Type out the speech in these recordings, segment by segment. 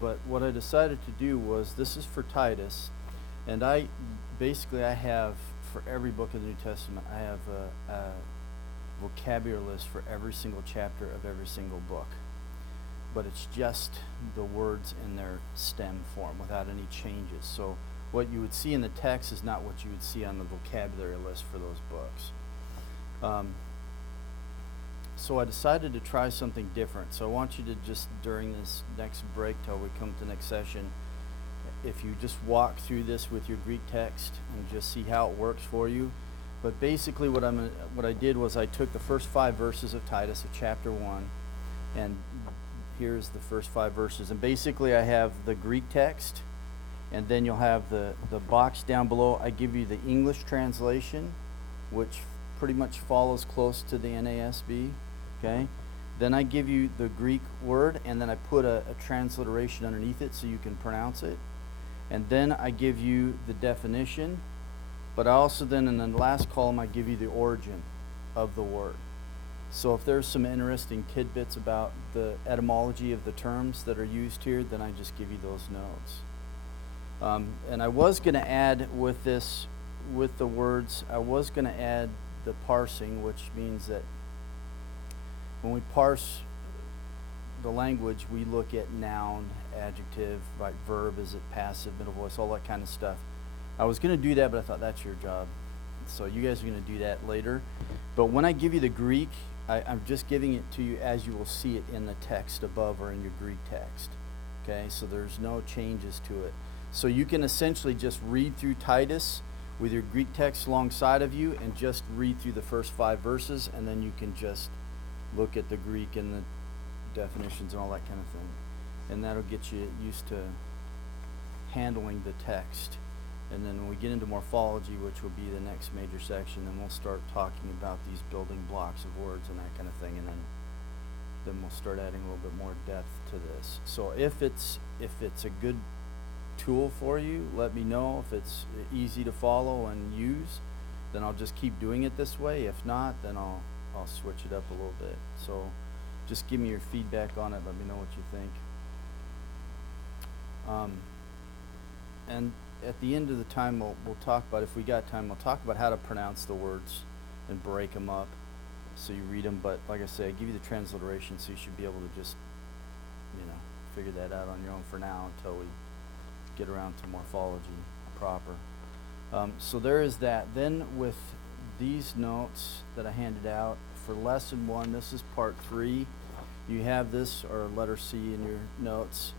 But what I decided to do was, this is for Titus, and I have, for every book of the New Testament, I have a vocabulary list for every single chapter of every single book. But it's just the words in their stem form without any changes. So what you would see in the text is not what you would see on the vocabulary list for those books. So I decided to try something different. So I want you to just, during this next break till we come to the next session, if you just walk through this with your Greek text and just see how it works for you. But basically what I did was I took the first 5 verses of Titus of chapter 1, and here's the first 5 verses. And basically I have the Greek text, and then you'll have the box down below. I give you the English translation, which pretty much follows close to the NASB. Okay? Then I give you the Greek word, and then I put a transliteration underneath it so you can pronounce it. And then I give you the definition, but I also then in the last column I give you the origin of the word. So if there's some interesting tidbits about the etymology of the terms that are used here, then I just give you those notes. And I was going to add with this, with the words, I was going to add the parsing, which means that when we parse the language, we look at noun, adjective, right, verb, is it passive, middle voice, all that kind of stuff. I was going to do that, but I thought that's your job. So you guys are going to do that later. But when I give you the Greek, I'm just giving it to you as you will see it in the text above or in your Greek text. Okay, so there's no changes to it. So you can essentially just read through Titus with your Greek text alongside of you and just read through the first 5 verses, and then you can just look at the Greek and the definitions and all that kind of thing. And that'll get you used to handling the text. And then when we get into morphology, which will be the next major section, then we'll start talking about these building blocks of words and that kind of thing, and then we'll start adding a little bit more depth to this. So if it's a good tool for you, let me know. If it's easy to follow and use, then I'll just keep doing it this way. If not, then I'll switch it up a little bit. So just give me your feedback on it. Let me know what you think. And at the end of the time, we'll talk about, if we got time, we'll talk about how to pronounce the words and break them up so you read them. But like I say, I give you the transliteration, so you should be able to just, figure that out on your own for now until we get around to morphology proper. So there is that. Then with these notes that I handed out for lesson 1, this is part 3. You have this, or letter C, in your notes.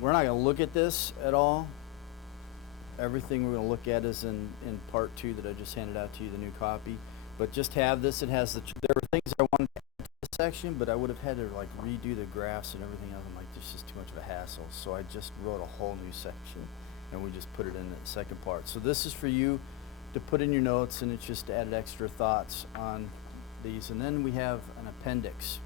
We're not going to look at this at all. Everything we're going to look at is in part 2 that I just handed out to you, the new copy. But just have this. It has there were things I wanted to add to this section, but I would have had to redo the graphs and everything else. I'm like, this is too much of a hassle. So I just wrote a whole new section, and we just put it in the second part. So this is for you to put in your notes, and it's just added extra thoughts on these. And then we have an appendix.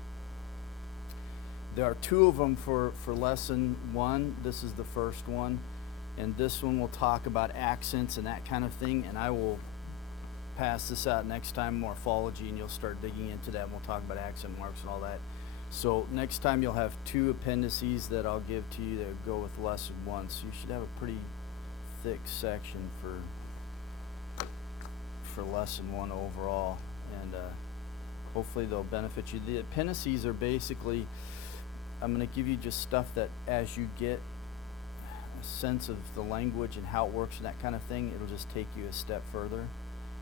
There are 2 of them for lesson 1. This is the first one. And this one will talk about accents and that kind of thing. And I will pass this out next time, morphology, and you'll start digging into that. And we'll talk about accent marks and all that. So next time you'll have 2 appendices that I'll give to you that go with lesson 1. So you should have a pretty thick section for lesson 1 overall. And hopefully they'll benefit you. The appendices are basically, I'm going to give you just stuff that as you get a sense of the language and how it works and that kind of thing, it'll just take you a step further.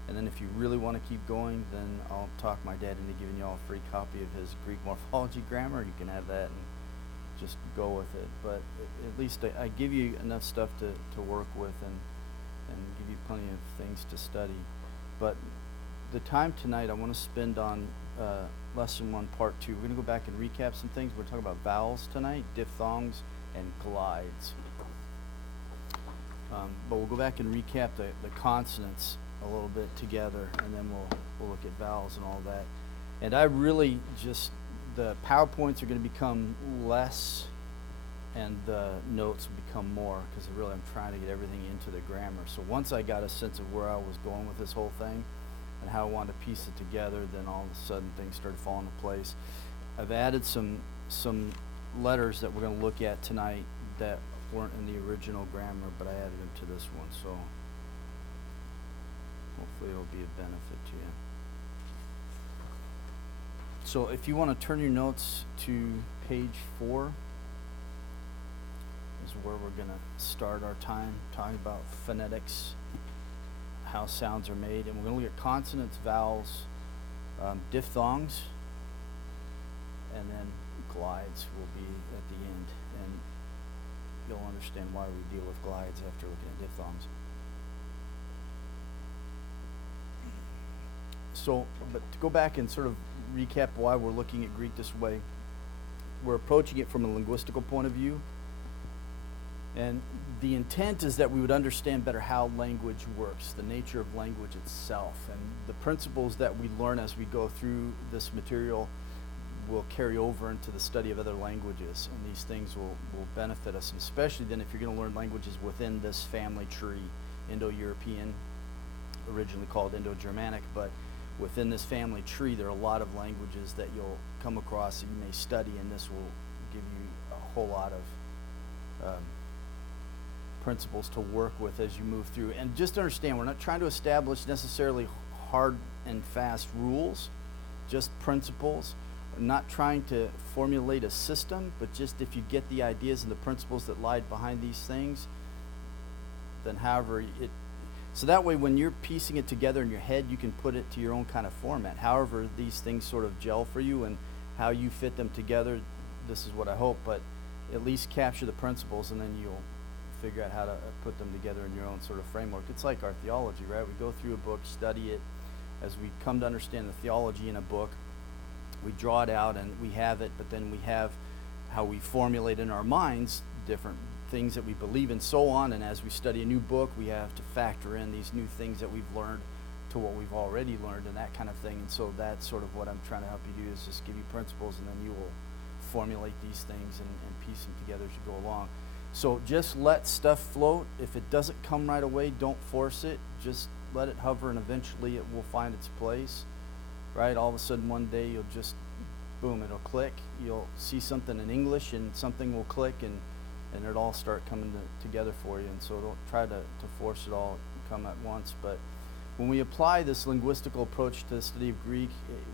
And then if you really want to keep going, then I'll talk my dad into giving you all a free copy of his Greek morphology grammar. You can have that and just go with it. But at least I give you enough stuff to work with and give you plenty of things to study. But the time tonight I want to spend on lesson 1, part 2. We're going to go back and recap some things. We're talking about vowels tonight, diphthongs, and glides. But we'll go back and recap the consonants a little bit together, and then we'll look at vowels and all that. And I really just, the PowerPoints are going to become less and the notes will become more, because really I'm trying to get everything into the grammar. So once I got a sense of where I was going with this whole thing and how I wanted to piece it together, then all of a sudden things started falling into place. I've added some letters that we're going to look at tonight that weren't in the original grammar, but I added them to this one, so hopefully it'll be a benefit to you. So if you want to turn your notes to page 4, is where we're going to start our time talking about phonetics, how sounds are made, and we're going to look at consonants, vowels, diphthongs, and then glides will be at the end, and you'll understand why we deal with glides after looking at diphthongs. So, but to go back and sort of recap why we're looking at Greek this way, we're approaching it from a linguistical point of view, and the intent is that we would understand better how language works, the nature of language itself, and the principles that we learn as we go through this material will carry over into the study of other languages, and these things will benefit us, and especially then if you're going to learn languages within this family tree, Indo-European, originally called Indo-Germanic, but within this family tree there are a lot of languages that you'll come across that you may study, and this will give you a whole lot of principles to work with as you move through. And just understand, we're not trying to establish necessarily hard and fast rules, just principles. We're not trying to formulate a system, but just if you get the ideas and the principles that lie behind these things, then however it, so that way when you're piecing it together in your head, you can put it to your own kind of format. However these things sort of gel for you and how you fit them together, this is what I hope, but at least capture the principles and then you'll figure out how to put them together in your own sort of framework. It's like our theology, right? We go through a book, study it. As we come to understand the theology in a book, we draw it out and we have it, but then we have how we formulate in our minds different things that we believe and so on. And as we study a new book, we have to factor in these new things that we've learned to what we've already learned and that kind of thing. And so that's sort of what I'm trying to help you do, is just give you principles, and then you will formulate these things and piece them together as you go along. So just let stuff float. If it doesn't come right away, don't force it. Just let it hover, and eventually it will find its place, right? All of a sudden one day you'll just, boom, it'll click. You'll see something in English and something will click, and it'll all start coming together for you. And so don't try to force it all to come at once. But when we apply this linguistical approach to the study of Greek,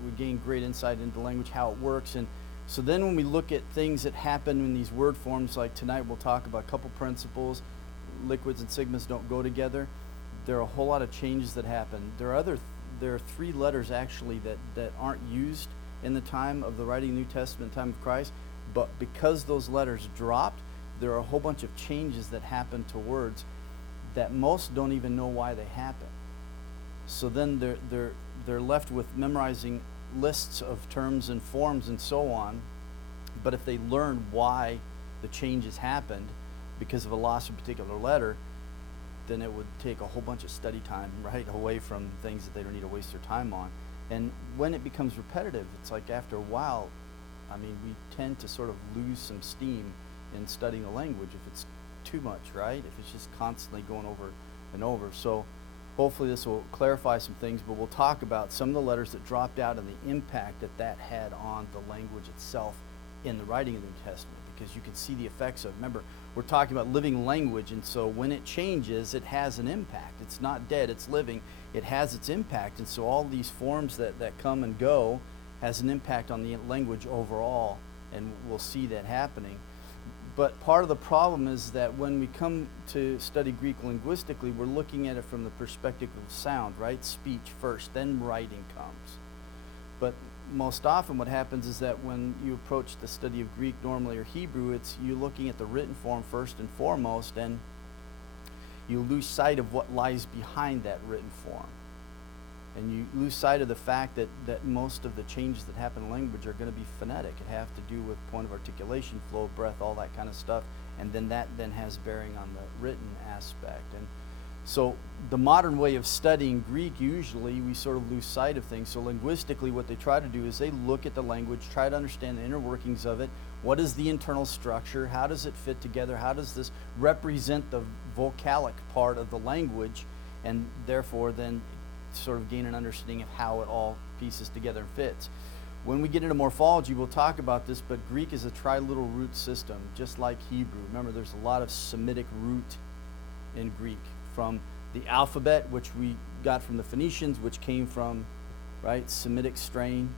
we gain great insight into language, how it works. And so then when we look at things that happen in these word forms, like tonight we'll talk about a couple principles. Liquids and sigmas don't go together. There are a whole lot of changes that happen. There are 3 letters actually that aren't used in the time of the writing of the New Testament, time of Christ, but because those letters dropped, there are a whole bunch of changes that happen to words that most don't even know why they happen. So then they're left with memorizing lists of terms and forms and so on, but if they learn why the changes happened because of a loss of a particular letter, then it would take a whole bunch of study time right away from things that they don't need to waste their time on. And when it becomes repetitive, it's like after a while, I mean, we tend to sort of lose some steam in studying a language if it's too much, right? If it's just constantly going over and over. So hopefully this will clarify some things, but we'll talk about some of the letters that dropped out and the impact that had on the language itself in the writing of the New Testament, because you can see the effects of it. Remember, we're talking about living language, and so when it changes, it has an impact. It's not dead, it's living. It has its impact, and so all these forms that come and go has an impact on the language overall, and we'll see that happening. But part of the problem is that when we come to study Greek linguistically, we're looking at it from the perspective of sound, right? Speech first, then writing comes. But most often what happens is that when you approach the study of Greek normally or Hebrew, it's you're looking at the written form first and foremost, and you lose sight of what lies behind that written form. And you lose sight of the fact that most of the changes that happen in language are going to be phonetic. It have to do with point of articulation, flow of breath, all that kind of stuff. And then that then has bearing on the written aspect. And so the modern way of studying Greek, usually we sort of lose sight of things. So linguistically, what they try to do is they look at the language, try to understand the inner workings of it. What is the internal structure? How does it fit together? How does this represent the vocalic part of the language? And therefore then sort of gain an understanding of how it all pieces together and fits. When we get into morphology, we'll talk about this, but Greek is a triliteral root system, just like Hebrew. Remember, there's a lot of Semitic root in Greek, from the alphabet, which we got from the Phoenicians, which came from, right, Semitic strain,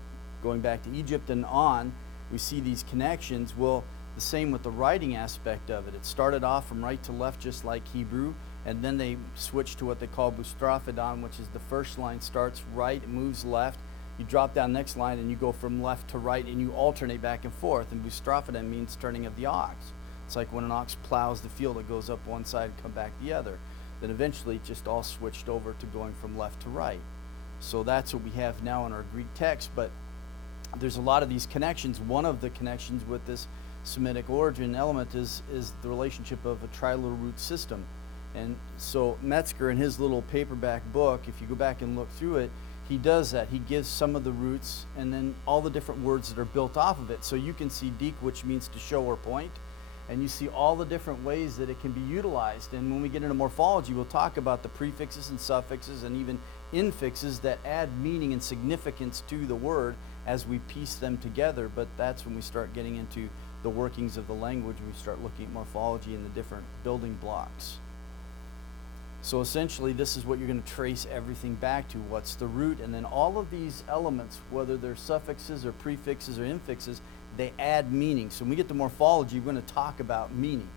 going back to Egypt and on. We see these connections. Well, the same with the writing aspect of it. It started off from right to left, just like Hebrew, and then they switched to what they call boustrophodon, which is the first line starts right, moves left. You drop down next line and you go from left to right and you alternate back and forth. And boustrophodon means turning of the ox. It's like when an ox plows the field, it goes up one side and come back the other. Then eventually it just all switched over to going from left to right. So that's what we have now in our Greek text, but there's a lot of these connections. One of the connections with this Semitic origin element is the relationship of a triliteral root system. And so Metzger, in his little paperback book, if you go back and look through it, he does that. He gives some of the roots and then all the different words that are built off of it. So you can see dik, which means to show or point, and you see all the different ways that it can be utilized. And when we get into morphology, we'll talk about the prefixes and suffixes and even infixes that add meaning and significance to the word as we piece them together. But that's when we start getting into the workings of the language, and we start looking at morphology and the different building blocks. So essentially, this is what you're going to trace everything back to. What's the root? And then all of these elements, whether they're suffixes or prefixes or infixes, they add meaning. So when we get to morphology, we're going to talk about meaning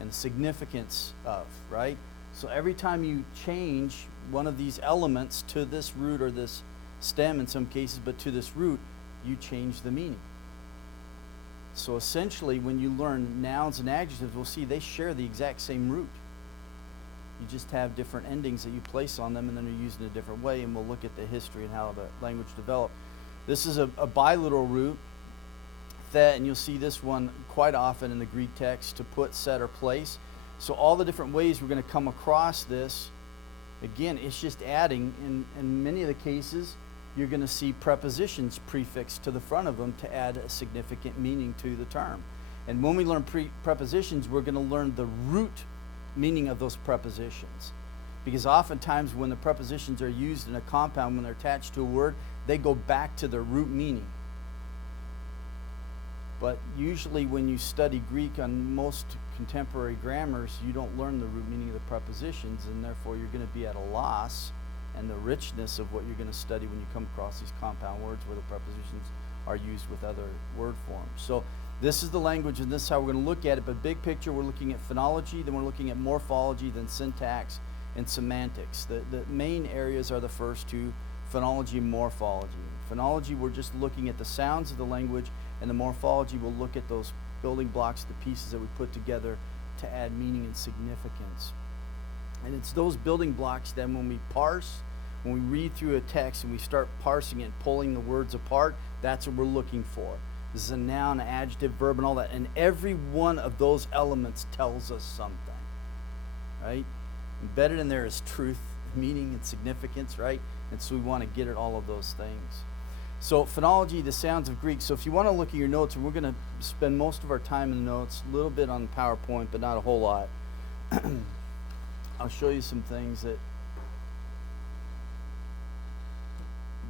and the significance of, right? So every time you change one of these elements to this root or this stem in some cases, but to this root, you change the meaning. So essentially, when you learn nouns and adjectives, we'll see they share the exact same root. You just have different endings that you place on them, and then you're used in a different way, and we'll look at the history and how the language developed. This is a biliteral root, that, and you'll see this one quite often in the Greek text, to put, set, or place. So all the different ways we're going to come across this, again, it's just adding. In many of the cases, you're going to see prepositions prefixed to the front of them to add a significant meaning to the term. And when we learn prepositions, we're going to learn the root meaning of those prepositions. Because oftentimes when the prepositions are used in a compound, when they're attached to a word, they go back to their root meaning. But usually when you study Greek on most contemporary grammars, you don't learn the root meaning of the prepositions, and therefore you're going to be at a loss and the richness of what you're going to study when you come across these compound words where the prepositions are used with other word forms. So this is the language, and this is how we're going to look at it. But big picture, we're looking at phonology, then we're looking at morphology, then syntax, and semantics. The main areas are the first two, phonology and morphology. Phonology, we're just looking at the sounds of the language, and the morphology will look at those building blocks, the pieces that we put together to add meaning and significance. And it's those building blocks then when we parse, when we read through a text and we start parsing it, pulling the words apart, that's what we're looking for. This is a noun, adjective, verb, and all that. And every one of those elements tells us something, right? Embedded in there is truth, meaning, and significance, right? And so we want to get at all of those things. So phonology, the sounds of Greek. So if you want to look at your notes, and we're going to spend most of our time in the notes, a little bit on PowerPoint, but not a whole lot. I'll show you some things that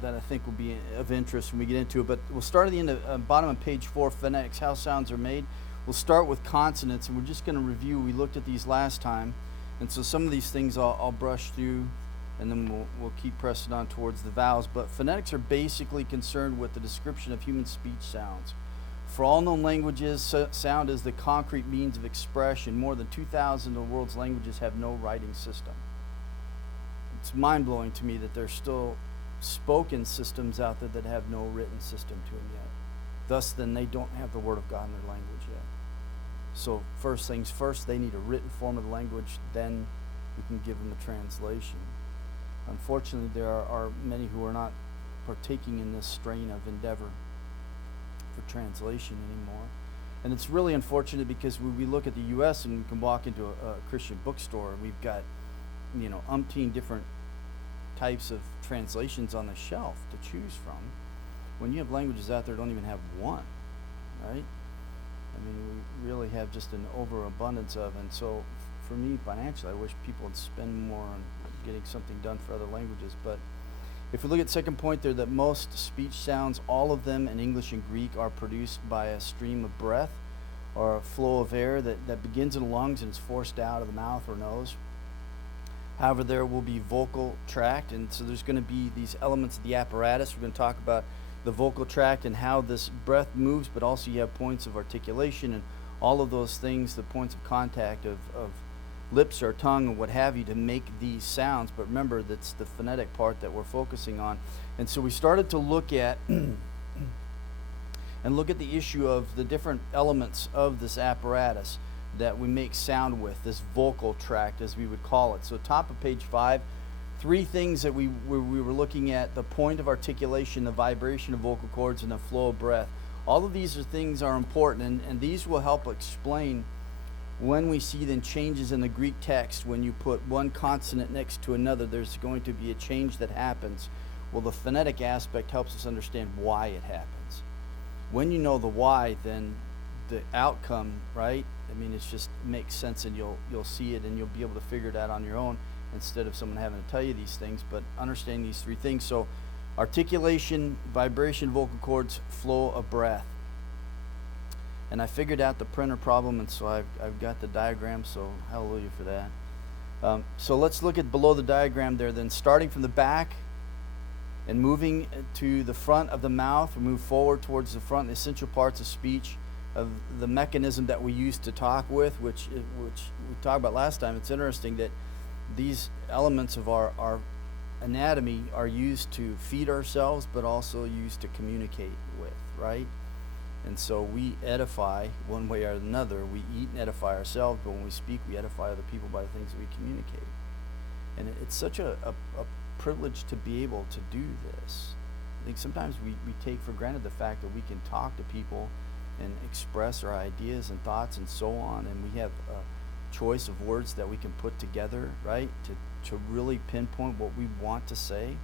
I think will be of interest when we get into it. But we'll start at the end of bottom of page 4, phonetics, how sounds are made. We'll start with consonants, and we're just going to review. We looked at these last time, and so some of these things I'll brush through, and then we'll keep pressing on towards the vowels. But phonetics are basically concerned with the description of human speech sounds. For all known languages, sound is the concrete means of expression. More than 2,000 of the world's languages have no writing system. It's mind-blowing to me that there's still spoken systems out there that have no written system to them yet. Thus, then, they don't have the Word of God in their language yet. So first things first, they need a written form of the language, then we can give them a translation. Unfortunately, there are many who are not partaking in this strain of endeavor for translation anymore. And it's really unfortunate because when we look at the U.S. and we can walk into a Christian bookstore, and we've got, umpteen different types of translations on the shelf to choose from. When you have languages out there that don't even have one, right? I mean, we really have just an overabundance of, and so for me financially, I wish people would spend more on getting something done for other languages. But If we look at second point there, that most speech sounds, all of them in English and Greek, are produced by a stream of breath or a flow of air that begins in the lungs and is forced out of the mouth or nose. However, there will be vocal tract, and so there's going to be these elements of the apparatus. We're going to talk about the vocal tract and how this breath moves, but also you have points of articulation and all of those things, the points of contact of lips or tongue and what have you to make these sounds. But remember, that's the phonetic part that we're focusing on. And so we started to look at and look at the issue of the different elements of this apparatus that we make sound with, this vocal tract as we would call it. So top of page 5, 3 things that we were looking at: the point of articulation, the vibration of vocal cords, and the flow of breath. All of these things are important, and these will help explain when we see then changes in the Greek text. When you put one consonant next to another, there's going to be a change that happens. Well, the phonetic aspect helps us understand why it happens. When you know the why, then the outcome, right? I mean, it's just makes sense, and you'll see it, and you'll be able to figure it out on your own instead of someone having to tell you these things. But understanding these 3 things: so articulation, vibration, vocal cords, flow of breath. And I figured out the printer problem, and so I've got the diagram, so hallelujah for that. So let's look at below the diagram there. Then starting from the back and moving to the front of the mouth, we move forward towards the front, the essential parts of speech, of the mechanism that we use to talk with, which we talked about last time. It's interesting that these elements of our anatomy are used to feed ourselves, but also used to communicate with, right? And so we edify one way or another. We eat and edify ourselves, but when we speak, we edify other people by the things that we communicate. And it's such a privilege to be able to do this. I think sometimes we take for granted the fact that we can talk to people and express our ideas and thoughts and so on, and we have a choice of words that we can put together, right, to really pinpoint what we want to say.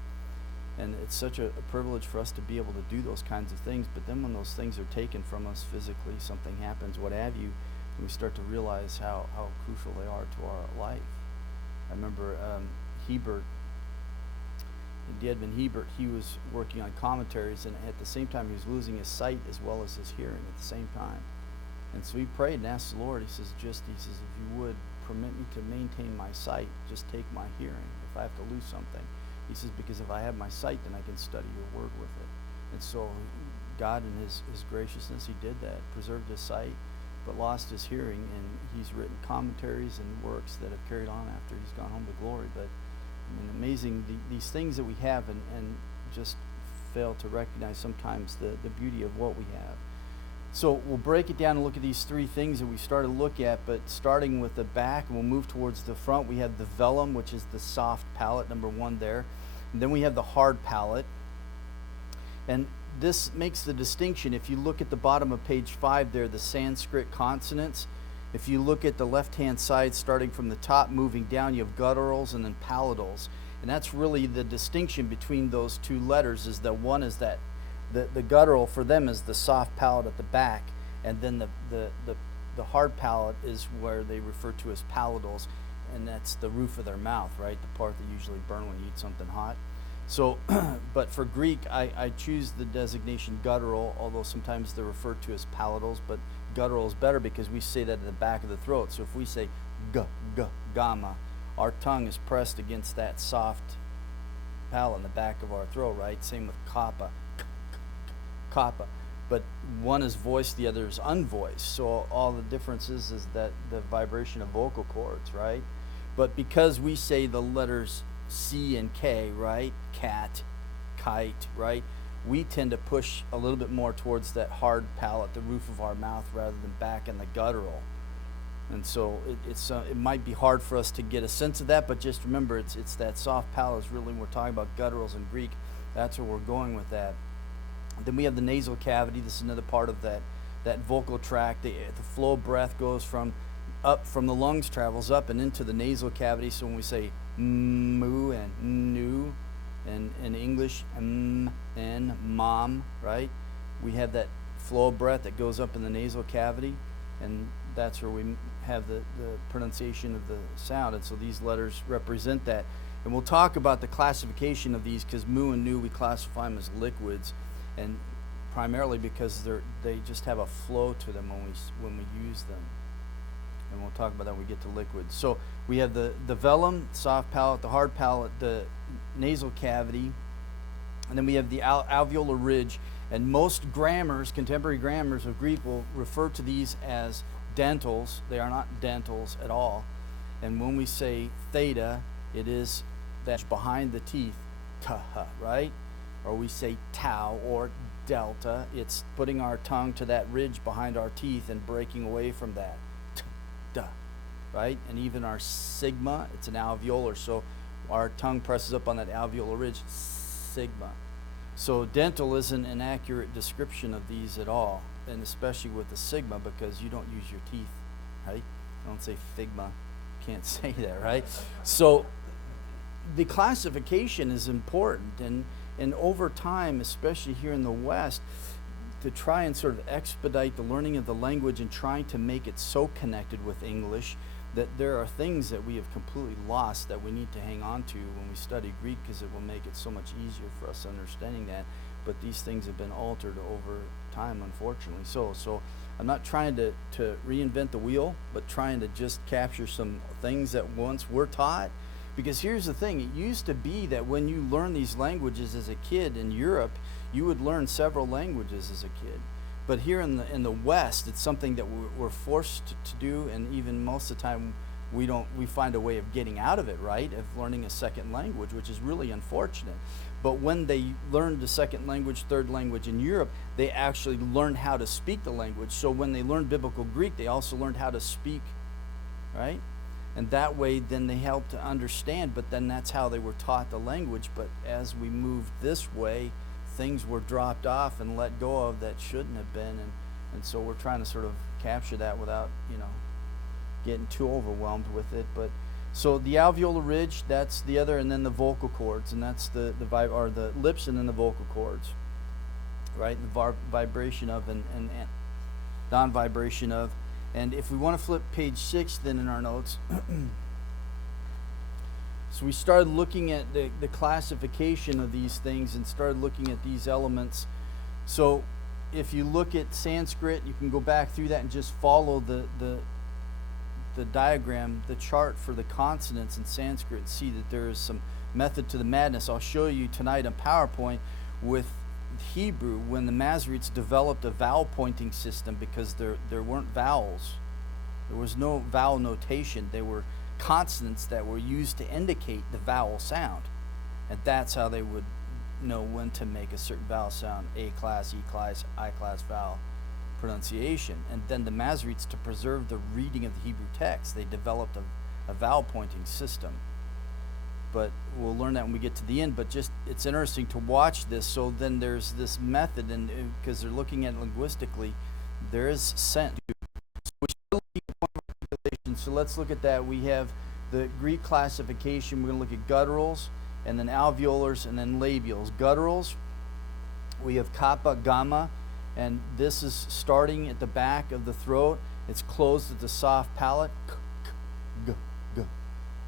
And it's such a privilege for us to be able to do those kinds of things. But then when those things are taken from us physically, something happens, what have you, and we start to realize how crucial they are to our life. I remember Hebert, Edmund Hebert, he was working on commentaries, and at the same time he was losing his sight as well as his hearing at the same time. And so he prayed and asked the Lord, he says, if you would permit me to maintain my sight, just take my hearing if I have to lose something. He says, because if I have my sight, then I can study your word with it. And so God in his graciousness, he did that, preserved his sight, but lost his hearing, and he's written commentaries and works that have carried on after he's gone home to glory. But I mean, amazing, these things that we have, and just fail to recognize sometimes the beauty of what we have. So we'll break it down and look at these 3 things that we started to look at, but starting with the back, and we'll move towards the front. We have the velum, which is the soft palate, number 1 there. And then we have the hard palate. And this makes the distinction. If you look at the bottom of page 5 there, the Sanskrit consonants. If you look at the left-hand side, starting from the top, moving down, you have gutturals and then palatals. And that's really the distinction between those 2 letters, is that one is that the guttural for them is the soft palate at the back, and then the hard palate is where they refer to as palatals, and that's the roof of their mouth, right? The part that you usually burn when you eat something hot. So, but for Greek, I choose the designation guttural, although sometimes they're referred to as palatals, but guttural is better because we say that at the back of the throat. So if we say gamma, our tongue is pressed against that soft palate in the back of our throat, right? Same with kappa. But one is voiced, the other is unvoiced. So all the differences is that the vibration of vocal cords, right? But because we say the letters C and K, right? Cat, kite, right? We tend to push a little bit more towards that hard palate, the roof of our mouth, rather than back in the guttural. And so it might be hard for us to get a sense of that, but just remember, it's that soft palate is really, when we're talking about gutturals in Greek, that's where we're going with that. Then we have the nasal cavity. This is another part of that vocal tract. The flow of breath goes from the lungs, travels up and into the nasal cavity. So when we say moo and nu, and in English and mom, right? We have that flow of breath that goes up in the nasal cavity, and that's where we have the pronunciation of the sound. And so these letters represent that. And we'll talk about the classification of these, because mu and nu, we classify them as liquids, and primarily because they just have a flow to them when we use them. And we'll talk about that when we get to liquids. So we have the velum, soft palate, the hard palate, the nasal cavity, and then we have the alveolar ridge. And most grammars, contemporary grammars of Greek, will refer to these as dentals. They are not dentals at all. And when we say theta, it is that behind the teeth, kaha, right? Or we say tau or delta. It's putting our tongue to that ridge behind our teeth and breaking away from that. Duh, right? And even our sigma, it's an alveolar, so our tongue presses up on that alveolar ridge, sigma. So dental isn't an accurate description of these at all, and especially with the sigma, because you don't use your teeth, right? You don't say figma, can't say that, right? So the classification is important, and over time, especially here in the West, to try and sort of expedite the learning of the language and trying to make it so connected with English that there are things that we have completely lost that we need to hang on to when we study Greek, because it will make it so much easier for us understanding that. But these things have been altered over time, unfortunately. So I'm not trying to reinvent the wheel, but trying to just capture some things that once were taught. Because here's the thing, it used to be that when you learn these languages as a kid in Europe, you would learn several languages as a kid. But here in the West, it's something that we're forced to do, and even most of the time we find a way of getting out of it, right? Of learning a second language, which is really unfortunate. But when they learned the second language, third language in Europe, they actually learned how to speak the language. So when they learned Biblical Greek, they also learned how to speak, right? And that way, then they helped to understand, but then that's how they were taught the language. But as we moved this way, things were dropped off and let go of that shouldn't have been. And so we're trying to sort of capture that without, getting too overwhelmed with it. But so the alveolar ridge, that's the other, and then the vocal cords, and that's the lips and then the vocal cords, right? The vibration of and non-vibration of. And if we want to flip page 6 then in our notes, so we started looking at the classification of these things and started looking at these elements. So if you look at Sanskrit, you can go back through that and just follow the diagram, the chart for the consonants in Sanskrit, and see that there is some method to the madness. I'll show you tonight on PowerPoint with Hebrew, when the Masoretes developed a vowel pointing system, because there weren't vowels. There was no vowel notation. They were consonants that were used to indicate the vowel sound. And that's how they would know when to make a certain vowel sound, A class, E class, I class vowel pronunciation. And then the Masoretes, to preserve the reading of the Hebrew text, they developed a vowel pointing system. But we'll learn that when we get to the end. But just, it's interesting to watch this. So then there's this method, and because they're looking at it linguistically, there is scent. So let's look at that. We have the Greek classification. We're going to look at gutturals, and then alveolars, and then labials. Gutturals, we have kappa, gamma, and this is starting at the back of the throat. It's closed at the soft palate.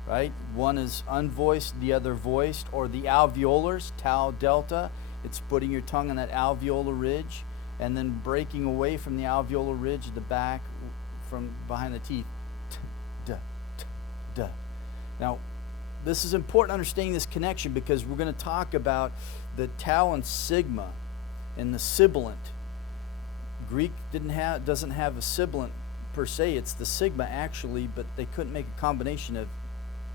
Right? One is unvoiced, the other voiced. Or the alveolars, tau, delta. It's putting your tongue on that alveolar ridge and then breaking away from the alveolar ridge at the back from behind the teeth. Duh. Now, this is important understanding this connection, because we're going to talk about the tau and sigma and the sibilant. Greek doesn't have a sibilant per se. It's the sigma actually, but they couldn't make a combination of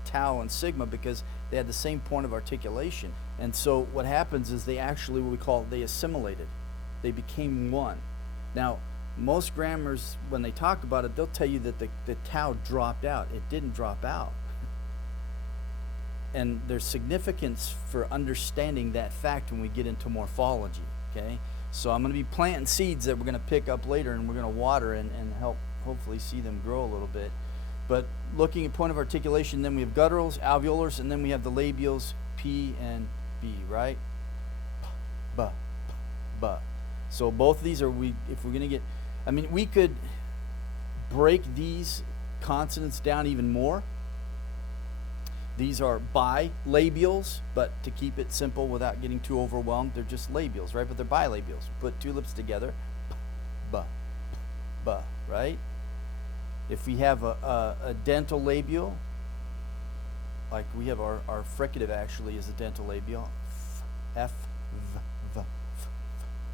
tau and sigma because they had the same point of articulation. And so what happens is they assimilated. They became one. Now, most grammars, when they talk about it, they'll tell you that the tau dropped out. It didn't drop out. And there's significance for understanding that fact when we get into morphology, okay? So I'm going to be planting seeds that we're going to pick up later, and we're going to water and help hopefully see them grow a little bit. But looking at point of articulation, then we have gutturals, alveolars, and then we have the labials, P and B, right? B. So both of these if we're going to get, we could break these consonants down even more. These are bilabials, but to keep it simple without getting too overwhelmed, they're just labials, right? But they're bilabials. Put two lips together, b, b, right? If we have a dental labial, like we have our fricative actually is a dental labial, f, v, v, f,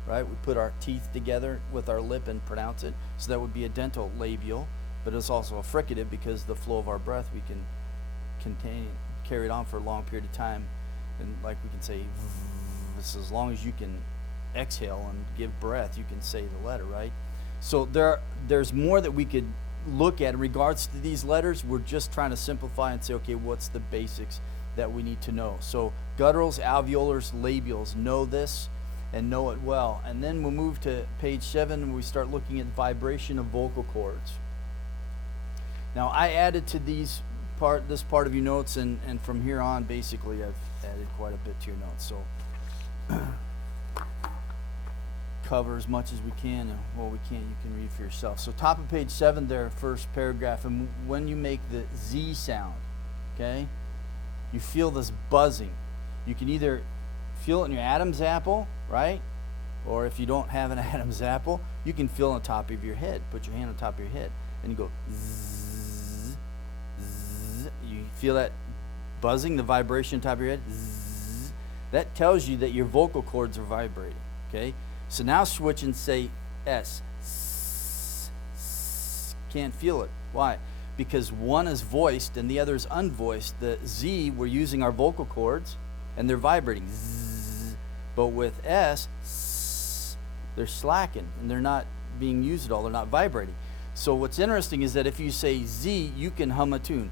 right? We put our teeth together with our lip and pronounce it, so that would be a dental labial, but it's also a fricative because the flow of our breath we can carry it on for a long period of time, and like we can say, so as long as you can exhale and give breath, you can say the letter, right? So there's more that we could look at in regards to these letters. We're just trying to simplify and say, okay, what's the basics that we need to know? So gutturals, alveolars, labials, know this and know it well. And then we'll move to page 7 and we start looking at vibration of vocal cords. Now I added to this part of your notes, and from here on basically I've added quite a bit to your notes, so cover as much as we can, and what we can't you can read for yourself. So top of page 7 there, first paragraph, and when you make the Z sound, okay, you feel this buzzing. You can either feel it in your Adam's apple, right? Or if you don't have an Adam's apple, you can feel it on the top of your head. Put your hand on top of your head and you go zzz. You feel that buzzing, the vibration on top of your head? Zzz. That tells you that your vocal cords are vibrating, okay? So now switch and say S. S, s. Can't feel it. Why? Because one is voiced and the other is unvoiced. The Z, we're using our vocal cords and they're vibrating. Zzz. But with S, s, they're slacking and they're not being used at all. They're not vibrating. So what's interesting is that if you say Z, you can hum a tune.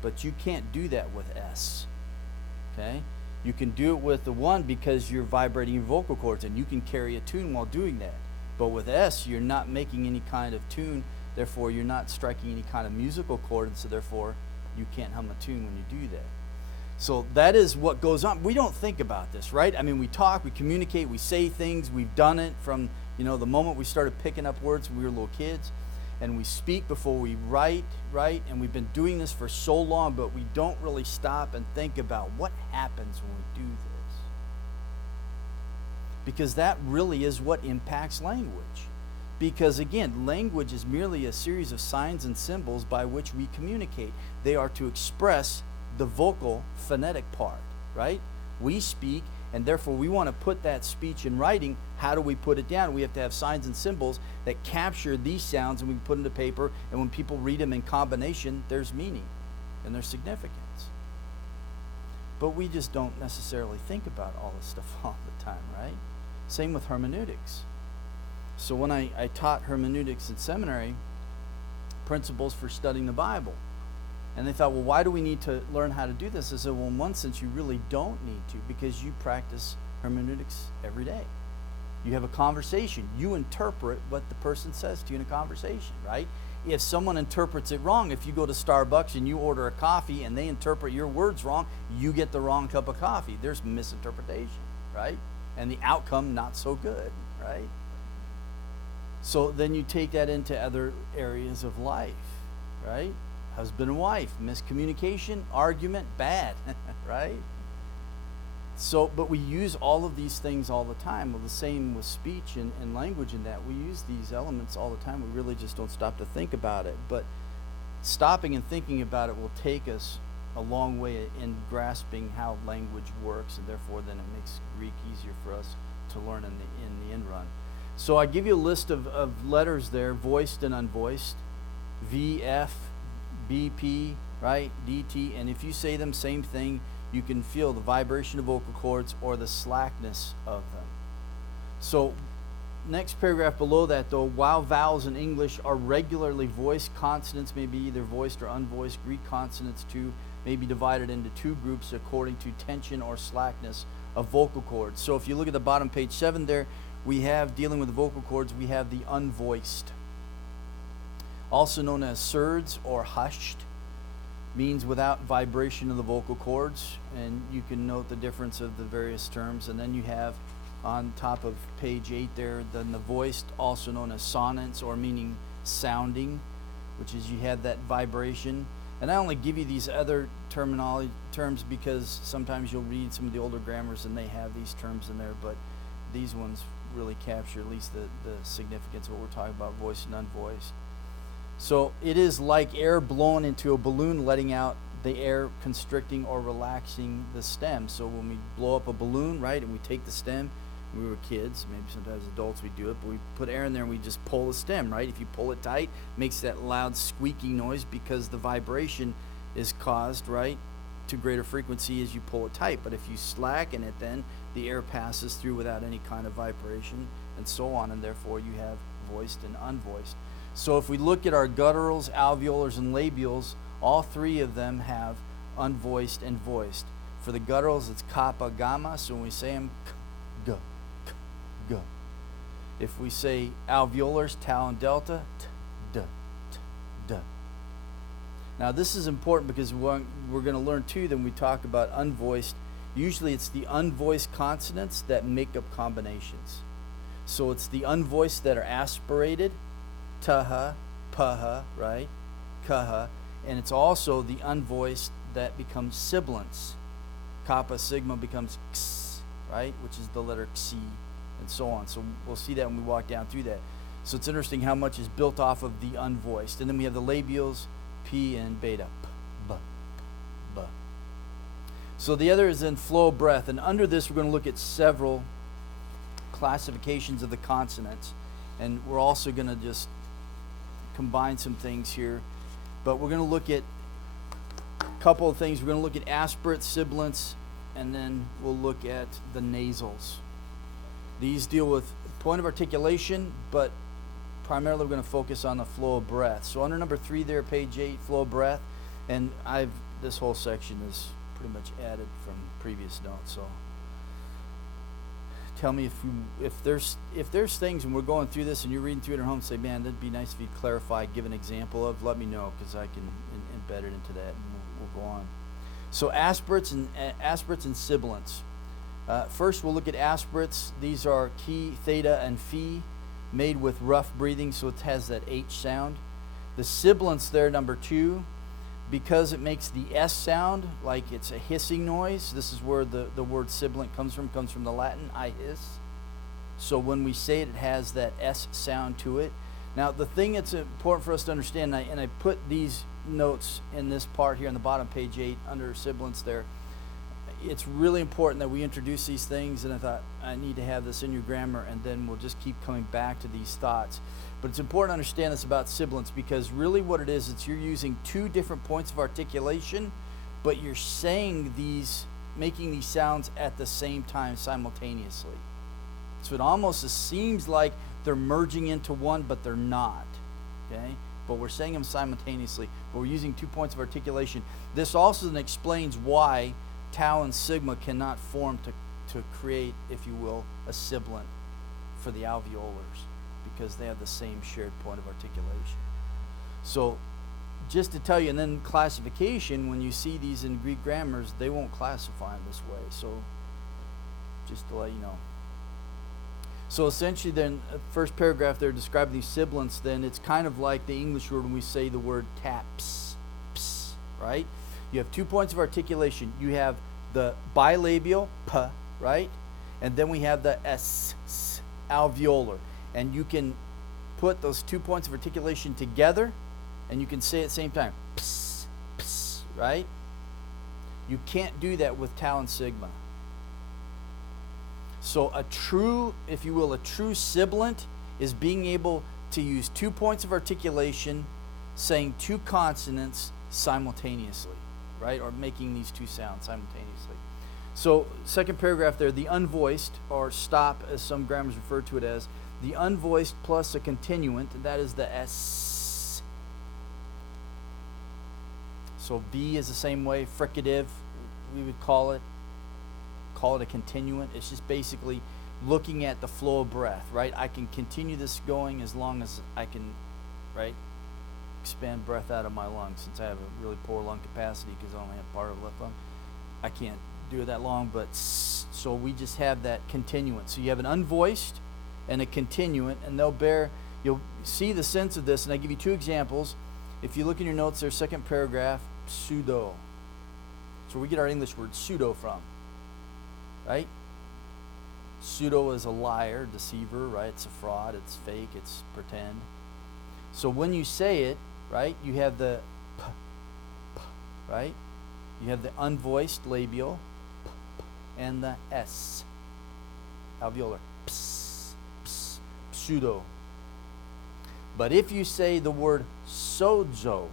But you can't do that with S. Okay? You can do it with the one because you're vibrating your vocal cords and you can carry a tune while doing that. But with S, you're not making any kind of tune, therefore you're not striking any kind of musical chord, and so therefore you can't hum a tune when you do that. So that is what goes on. We don't think about this, right? I mean, we talk, we communicate, we say things, we've done it from, the moment we started picking up words when we were little kids. And we speak before we write, right? And we've been doing this for so long, but we don't really stop and think about what happens when we do this. Because that really is what impacts language. Because again, language is merely a series of signs and symbols by which we communicate. They are to express the vocal phonetic part, right? We speak, and therefore we want to put that speech in writing. How do we put it down? We have to have signs and symbols that capture these sounds, and we put them to paper, and when people read them in combination, there's meaning and there's significance. But we just don't necessarily think about all this stuff all the time, right? Same with hermeneutics. So when I taught hermeneutics in seminary, principles for studying the Bible, and they thought, well, why do we need to learn how to do this? I said, well, in one sense, you really don't need to, because you practice hermeneutics every day. You have a conversation. You interpret what the person says to you in a conversation, right? If someone interprets it wrong, if you go to Starbucks and you order a coffee and they interpret your words wrong, you get the wrong cup of coffee. There's misinterpretation, right? And the outcome not so good, right? So then you take that into other areas of life, right? Husband and wife, miscommunication, argument, bad, right? So, but we use all of these things all the time. Well, the same with speech and language in that. We use these elements all the time. We really just don't stop to think about it. But stopping and thinking about it will take us a long way in grasping how language works, and therefore then it makes Greek easier for us to learn in the end run. So I give you a list of letters there, voiced and unvoiced, V, F, B, P, right, D, T, and if you say them, same thing, you can feel the vibration of vocal cords or the slackness of them. So next paragraph below that, though, while vowels in English are regularly voiced, consonants may be either voiced or unvoiced. Greek consonants, too, may be divided into two groups according to tension or slackness of vocal cords. So if you look at the bottom page 7 there, we have, dealing with the vocal cords, we have the unvoiced. Also known as surds or hushed, means without vibration of the vocal cords, and you can note the difference of the various terms. And then you have on top of page 8 there, then the voiced, also known as sonants, or meaning sounding, which is you have that vibration. And I only give you these other terms because sometimes you'll read some of the older grammars and they have these terms in there, but these ones really capture at least the significance of what we're talking about, voiced and unvoiced. So it is like air blown into a balloon, letting out the air, constricting or relaxing the stem. So when we blow up a balloon, right, and we take the stem, when we were kids, maybe sometimes adults we do it, but we put air in there and we just pull the stem, right? If you pull it tight, it makes that loud squeaking noise because the vibration is caused, right, to greater frequency as you pull it tight. But if you slacken it, then the air passes through without any kind of vibration and so on, and therefore you have voiced and unvoiced. So if we look at our gutturals, alveolars, and labials, all three of them have unvoiced and voiced. For the gutturals, it's kappa, gamma, so when we say them, k, g, k, g. If we say alveolars, tau and delta, t, d, t, d. Now this is important because we're going to learn too that when we talk about unvoiced, usually it's the unvoiced consonants that make up combinations. So it's the unvoiced that are aspirated, taha, paha, right, kaha, and it's also the unvoiced that becomes sibilants. Kappa, sigma becomes x, right, which is the letter xi, and so on. So we'll see that when we walk down through that. So it's interesting how much is built off of the unvoiced. And then we have the labials, p and beta, p, b, b. So the other is in flow of breath, and under this we're going to look at several classifications of the consonants, and we're also going to just combine some things here, but we're going to look at a couple of things. We're going to look at aspirates, sibilants, and then we'll look at the nasals. These deal with point of articulation, but primarily we're going to focus on the flow of breath. So under number 3 there, page 8, flow of breath, and this whole section is pretty much added from previous notes. So tell me if there's things when we're going through this and you're reading through it at home, say, man, that'd be nice if you'd clarify, give an example of. Let me know because I can embed it into that, and we'll go on. So aspirates and sibilants. First, we'll look at aspirates. These are key, theta, and phi, made with rough breathing, so it has that H sound. The sibilants there, number 2, because it makes the S sound like it's a hissing noise. This is where the word sibilant comes from the Latin, I hiss. So when we say it, it has that S sound to it. Now, the thing that's important for us to understand, and I put these notes in this part here on the bottom, page 8, under sibilants there, it's really important that we introduce these things, and I thought I need to have this in your grammar, and then we'll just keep coming back to these thoughts. But it's important to understand this about sibilants, because really what it is, it's you're using 2 different points of articulation, but you're saying these, making these sounds at the same time simultaneously. So it almost seems like they're merging into one, but they're not. Okay? But we're saying them simultaneously, but we're using 2 points of articulation. This also then explains why tau and sigma cannot form to create, if you will, a sibilant for the alveolars, because they have the same shared point of articulation. So just to tell you, and then classification, when you see these in Greek grammars, they won't classify them this way. So just to let you know. So essentially then, first paragraph there describing these sibilants, then it's kind of like the English word when we say the word taps, ps, right? You have 2 points of articulation. You have the bilabial, p, right? And then we have the s, alveolar. And you can put those 2 points of articulation together, and you can say at the same time, ps, ps, right? You can't do that with tau and sigma. So a true, if you will, a true sibilant is being able to use 2 points of articulation, saying 2 consonants simultaneously, right? Or making these 2 sounds simultaneously. So second paragraph there, the unvoiced, or stop as some grammars refer to it as, the unvoiced plus a continuant, and that is the S. So V is the same way, fricative, we would call it a continuant. It's just basically looking at the flow of breath, right? I can continue this going as long as I can, right, expand breath out of my lungs. Since I have a really poor lung capacity because I only have part of the left lung, I can't do it that long, but so we just have that continuant. So you have an unvoiced and a continuant, and you'll see the sense of this, and I give you 2 examples. If you look in your notes there, second paragraph, pseudo. So we get our English word pseudo from, right? Pseudo is a liar, deceiver, right? It's a fraud, it's fake, it's pretend. So when you say it, right, you have the p, p, right? You have the unvoiced labial, p, p, and the s, alveolar, ps, ps, pseudo. But if you say the word sozo,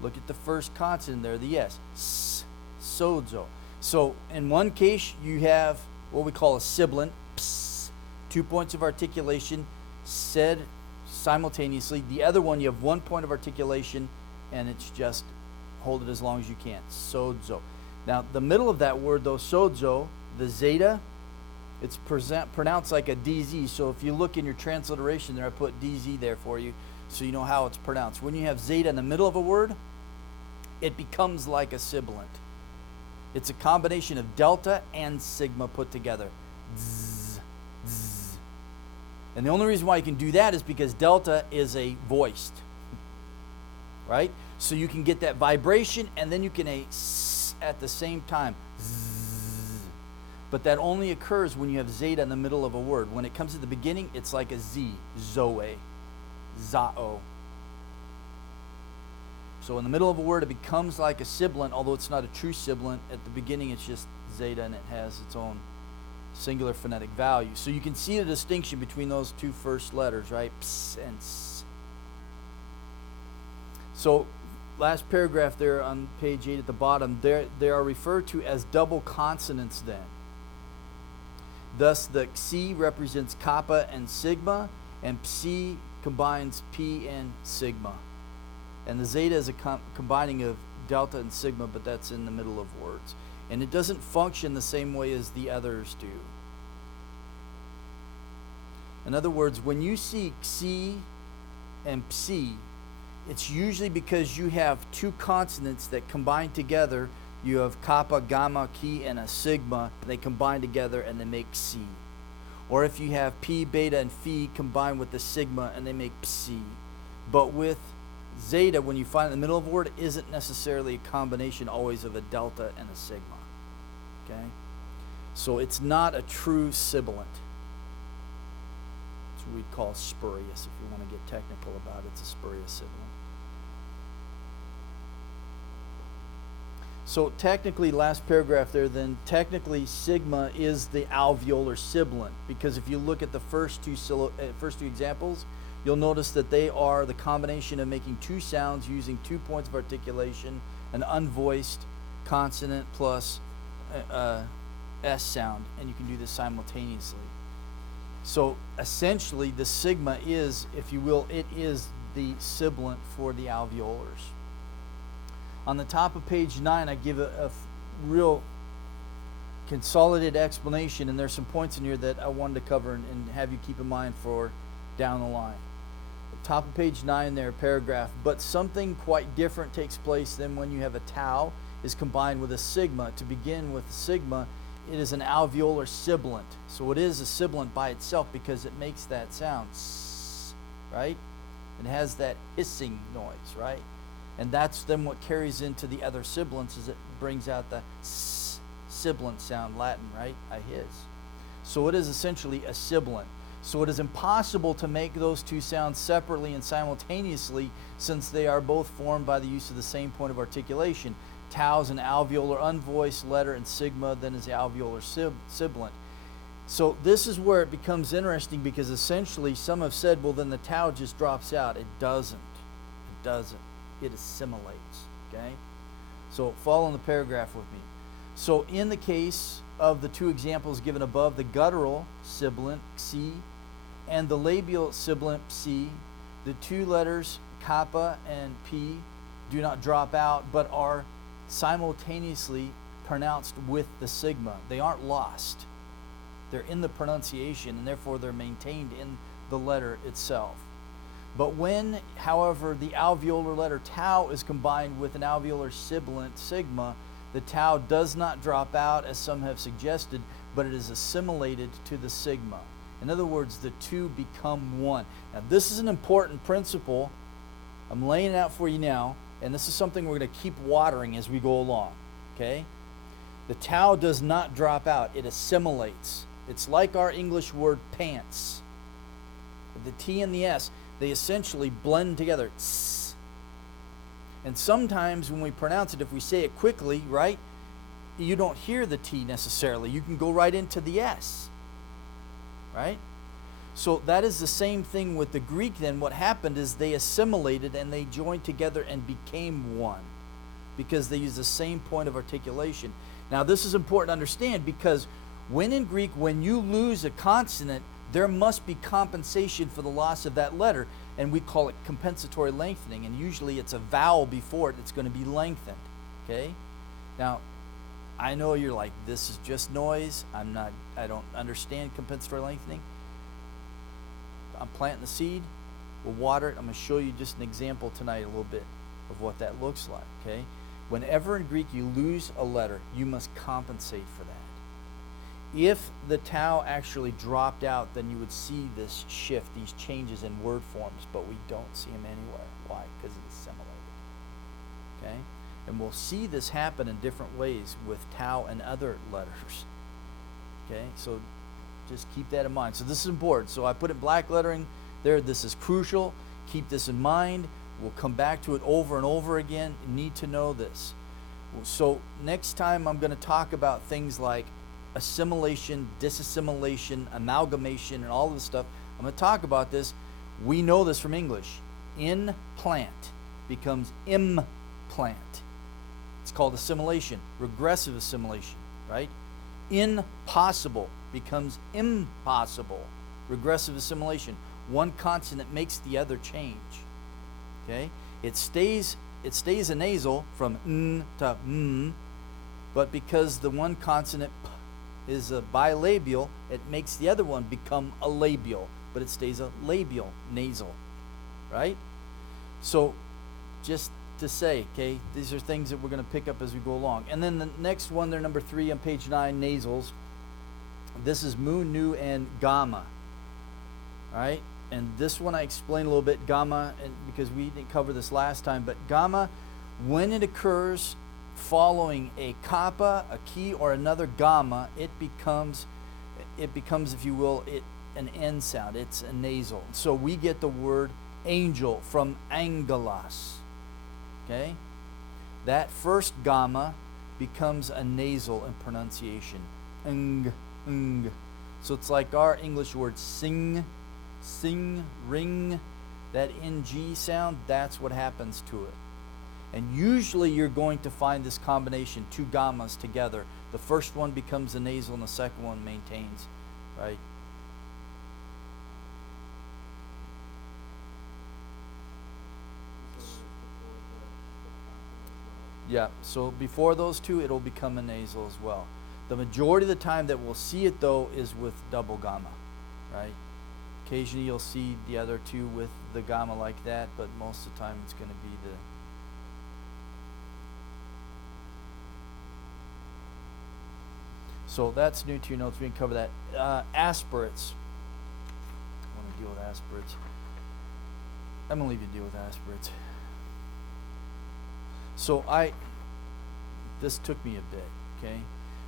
look at the first consonant there, the s, s, sozo. So in one case you have what we call a sibilant, ps, 2 points of articulation said simultaneously. The other one you have 1 point of articulation and it's just hold it as long as you can, sozo. Now the middle of that word though, sozo, the zeta, it's pronounced like a DZ. So if you look in your transliteration there, I put DZ there for you so you know how it's pronounced. When you have zeta in the middle of a word, it becomes like a sibilant. It's a combination of delta and sigma put together. Zzz, zzz. And the only reason why you can do that is because delta is a voiced, right? So you can get that vibration and then you can a s at the same time. Zzz. But that only occurs when you have zeta in the middle of a word. When it comes to the beginning, it's like a z, zoe, zao. So in the middle of a word, it becomes like a sibilant, although it's not a true sibilant. At the beginning, it's just zeta, and it has its own singular phonetic value. So you can see the distinction between those two first letters, right? Ps and s. So last paragraph there on page 8 at the bottom, they are referred to as double consonants then. Thus, the xi represents kappa and sigma, and psi combines p and sigma. And the zeta is a combining of delta and sigma, but that's in the middle of words. And it doesn't function the same way as the others do. In other words, when you see xi and psi, it's usually because you have two consonants that combine together. You have kappa, gamma, ki, and a sigma. They combine together and they make psi. Or if you have p, beta, and phi combined with the sigma and they make psi. But with zeta, when you find it in the middle of a word, isn't necessarily a combination always of a delta and a sigma. Okay? So it's not a true sibilant. It's what we'd call spurious. If you want to get technical about it, it's a spurious sibilant. So technically, last paragraph there, then technically sigma is the alveolar sibilant, because if you look at the first two examples, you'll notice that they are the combination of making two sounds using 2 points of articulation, an unvoiced consonant plus S sound, and you can do this simultaneously. So essentially the sigma is, if you will, it is the sibilant for the alveolars. On the top of page 9, I give a real consolidated explanation, and there's some points in here that I wanted to cover and have you keep in mind for down the line. Top of page 9 there, paragraph, but something quite different takes place than when you have a tau is combined with a sigma. To begin with sigma, it is an alveolar sibilant. So it is a sibilant by itself because it makes that sound, right? It has that hissing noise, right? And that's then what carries into the other sibilants, is it brings out the sibilant sound, Latin, right? I hiss. So it is essentially a sibilant. So it is impossible to make those two sounds separately and simultaneously, since they are both formed by the use of the same point of articulation. Tau is an alveolar unvoiced letter, and sigma then is the alveolar sibilant. So this is where it becomes interesting, because essentially some have said, well, then the tau just drops out. It doesn't. It doesn't. It assimilates. Okay? So follow in the paragraph with me. So in the case of the two examples given above, the guttural sibilant, xi, and the labial sibilant, psi, the two letters kappa and p do not drop out, but are simultaneously pronounced with the sigma. They aren't lost. They're in the pronunciation, and therefore they're maintained in the letter itself. But when, however, the alveolar letter tau is combined with an alveolar sibilant, sigma, the tau does not drop out, as some have suggested, but it is assimilated to the sigma. In other words, the two become one. Now, this is an important principle. I'm laying it out for you now. and this is something we're going to keep watering as we go along, okay? The tau does not drop out. It assimilates. It's like our English word pants. The T and the S, they essentially blend together. Tss. And sometimes when we pronounce it, if we say it quickly, right, you don't hear the T necessarily. You can go right into the S, right? So that is the same thing with the Greek then. What happened is they assimilated and they joined together and became one because they use the same point of articulation. Now this is important to understand because when in Greek, when you lose a consonant, there must be compensation for the loss of that letter, and we call it compensatory lengthening, and usually it's a vowel before it that's going to be lengthened, okay? Now, I know you're like, this is just noise. I don't understand compensatory lengthening. I'm planting the seed. We'll water it. I'm going to show you just an example tonight a little bit of what that looks like, okay? Whenever in Greek you lose a letter, you must compensate for that. If the tau actually dropped out, then you would see this shift, these changes in word forms, but we don't see them anywhere. Why? Because it's assimilated, okay? And we'll see this happen in different ways with tau and other letters, okay? So just keep that in mind. So this is important. So I put it black lettering there. This is crucial. Keep this in mind. We'll come back to it over and over again. You need to know this. So next time I'm going to talk about things like assimilation, disassimilation, amalgamation, and all of this stuff. I'm going to talk about this. We know this from English. Implant becomes implant. It's called assimilation, regressive assimilation, right? Impossible becomes impossible, regressive assimilation. One consonant makes the other change, okay? It stays a nasal from n to m, but because the one consonant p is a bilabial, it makes the other one become a labial, but it stays a labial nasal, right? So just to say, okay, these are things that we're going to pick up as we go along. And then the next one, they're number 3 on page 9, nasals. This is mu, nu, and gamma, all right? And this one I explained a little bit, gamma, because we didn't cover this last time, but gamma, when it occurs following a kappa, a key, or another gamma, it becomes, if you will, an N sound. It's a nasal. So we get the word angel from angelos, okay? That first gamma becomes a nasal in pronunciation, ng. So it's like our English word sing, ring, that ng sound, that's what happens to it. And usually you're going to find this combination, 2 gammas together. The first one becomes a nasal and the second one maintains, right? Yeah, so before those two, it'll become a nasal as well. The majority of the time that we'll see it, though, is with double gamma, right? Occasionally you'll see the other two with the gamma like that, but most of the time it's going to be the... So that's new to your notes. We can cover that. Aspirates. I want to deal with aspirates. I'm going to leave you to deal with aspirates. So this took me a bit, okay?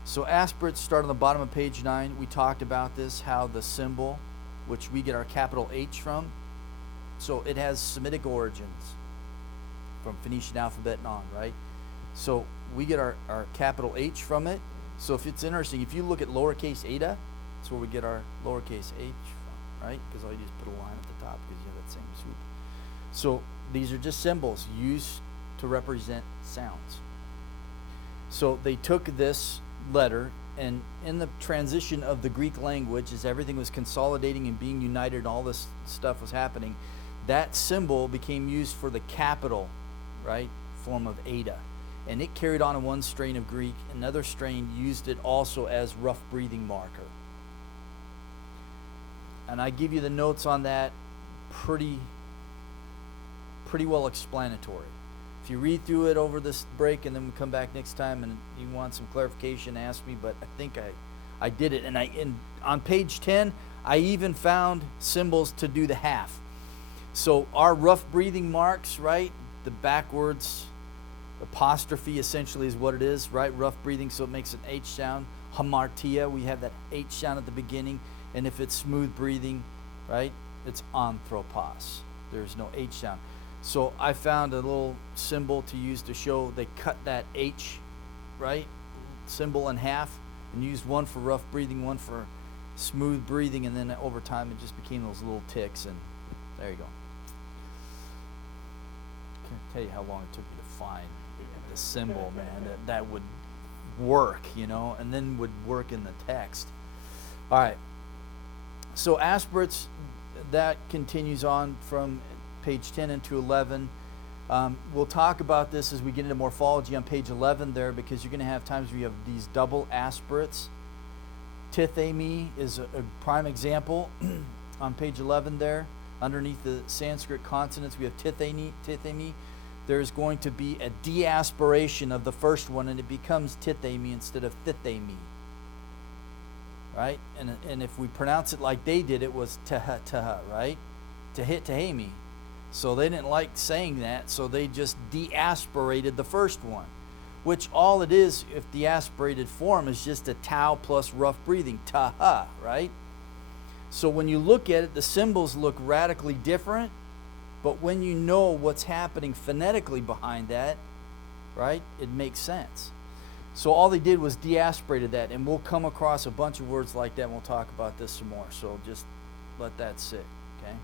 So aspirates start on the bottom of page 9. We talked about this, how the symbol, which we get our capital H from, so it has Semitic origins from Phoenician alphabet and on, right? So we get our capital H from it. So if it's interesting, if you look at lowercase eta, that's where we get our lowercase h from, right? Because all you do is put a line at the top because you have that same swoop. So these are just symbols used to represent sounds. So they took this letter, and in the transition of the Greek language, as everything was consolidating and being united and all this stuff was happening, that symbol became used for the capital, right, form of eta. And it carried on in one strain of Greek. Another strain used it also as rough breathing marker. And I give you the notes on that, pretty well explanatory. If you read through it over this break and then we come back next time and you want some clarification, ask me, but I think I did it. And on page 10, I even found symbols to do the half. So our rough breathing marks, right, the backwards apostrophe essentially is what it is, right? Rough breathing, so it makes an H sound. Hamartia, we have that H sound at the beginning. And if it's smooth breathing, right, it's anthropos. There's no H sound. So I found a little symbol to use to show they cut that H, right, symbol in half and used one for rough breathing, one for smooth breathing, and then over time it just became those little ticks, and there you go. Can't tell you how long it took me to find the symbol, man, that would work, you know, and then would work in the text. All right. So aspirates, that continues on from page 10 into 11. We'll talk about this as we get into morphology on page 11 there, because you're going to have times where you have these double aspirates. Tithemi is a prime example on page 11 there. Underneath the Sanskrit consonants, we have tithemi. There's going to be a deaspiration of the first one, and it becomes tithemi instead of thithemi. Right? And if we pronounce it like they did, it was taha, right? Tahemi. So they didn't like saying that, so they just deaspirated the first one, which all it is, if the aspirated form, is just a tau plus rough breathing, taha, right? So when you look at it, the symbols look radically different, but when you know what's happening phonetically behind that, right, it makes sense. So all they did was deaspirated that, and we'll come across a bunch of words like that, and we'll talk about this some more. So just let that sit, okay?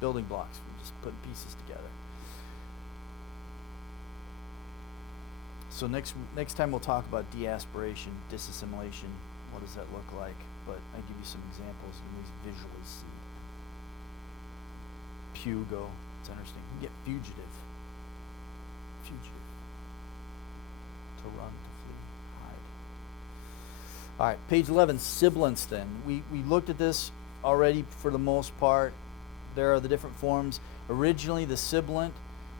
Building blocks, we're just putting pieces together. So next time we'll talk about deaspiration, disassimilation. What does that look like? But I give you some examples, and at least visually see. Pugo, it's interesting. You get fugitive. To run, to flee, hide. All right, page 11, sibilants then. We looked at this already for the most part. There are the different forms. Originally, the sibilant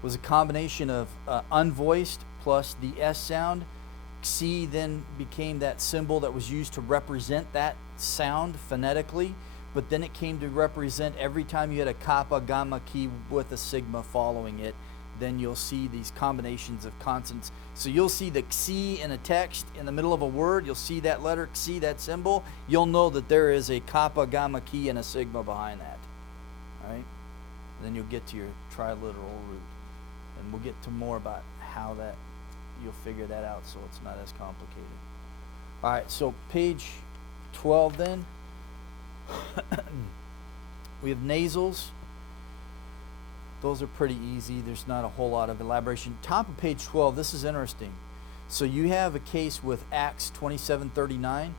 was a combination of unvoiced plus the S sound. Xi then became that symbol that was used to represent that sound phonetically, but then it came to represent every time you had a kappa, gamma key with a sigma following it, then you'll see these combinations of consonants. So you'll see the Xi in a text in the middle of a word. You'll see that letter Xi, that symbol. You'll know that there is a kappa, gamma key, and a sigma behind that. All right? And then you'll get to your triliteral root. And we'll get to more about how that, you'll figure that out so it's not as complicated. All right, so page 12 then. We have nasals. Those are pretty easy. There's not a whole lot of elaboration. Top of page 12, this is interesting. So you have a case with Acts 27:39.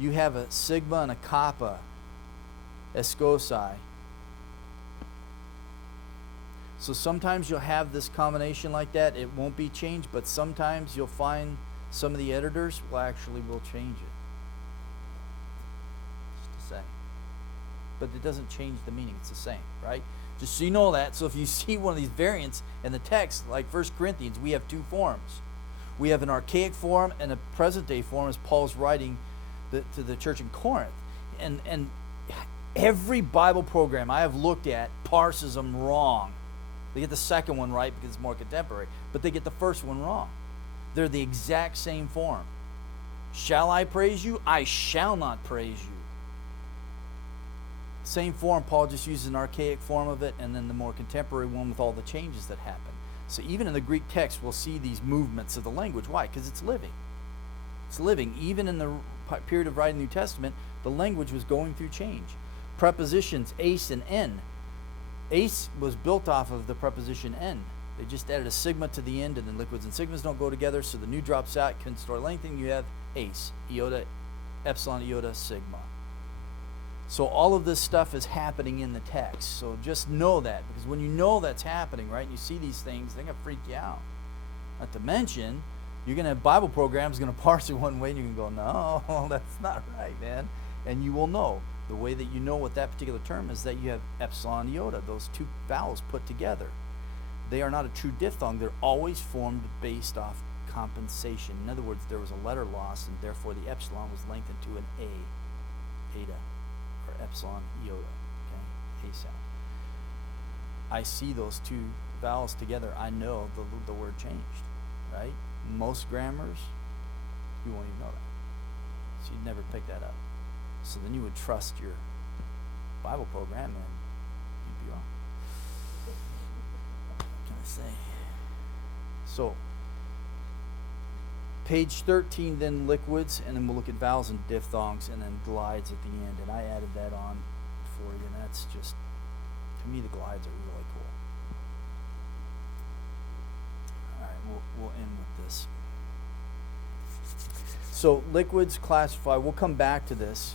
You have a sigma and a kappa, escosai. So sometimes you'll have this combination like that. It won't be changed, but sometimes you'll find some of the editors will change it. Just to say. But it doesn't change the meaning. It's the same, right? Just so you know that. So if you see one of these variants in the text, like 1 Corinthians, we have two forms. We have an archaic form and a present day form, as Paul's writing to the church in Corinth. And every Bible program I have looked at parses them wrong. They get the second one right because it's more contemporary, but they get the first one wrong. They're the exact same form. Shall I praise you? I shall not praise you. Same form, Paul just uses an archaic form of it, and then the more contemporary one with all the changes that happen. So even in the Greek text, we'll see these movements of the language. Why? Because it's living. It's living. Even in the period of writing the New Testament, the language was going through change. Prepositions, ace and n. Ace was built off of the preposition n. They just added a sigma to the end, and then liquids and sigmas don't go together, so the nu drops out. Compensatory lengthening, you have ace, iota, epsilon, iota, sigma. So all of this stuff is happening in the text. So just know that, because when you know that's happening, right, and you see these things, they're going to freak you out. Not to mention, you're going to have Bible programs going to parse it one way, and you can go, no, that's not right, man. And you will know. The way that you know what that particular term is that you have epsilon, iota, those two vowels put together. They are not a true diphthong. They're always formed based off compensation. In other words, there was a letter loss, and therefore the epsilon was lengthened to an A, eta, or epsilon, iota, okay, A sound. I see those two vowels together, I know the word changed, right? Most grammars, you won't even know that. So you'd never pick that up. So then you would trust your Bible program and you'd be wrong. What can I say? So, page 13, then liquids, and then we'll look at vowels and diphthongs, and then glides at the end. And I added that on for you, and that's just, to me, the glides are really cool. All right, we'll end with this. So liquids classify, we'll come back to this,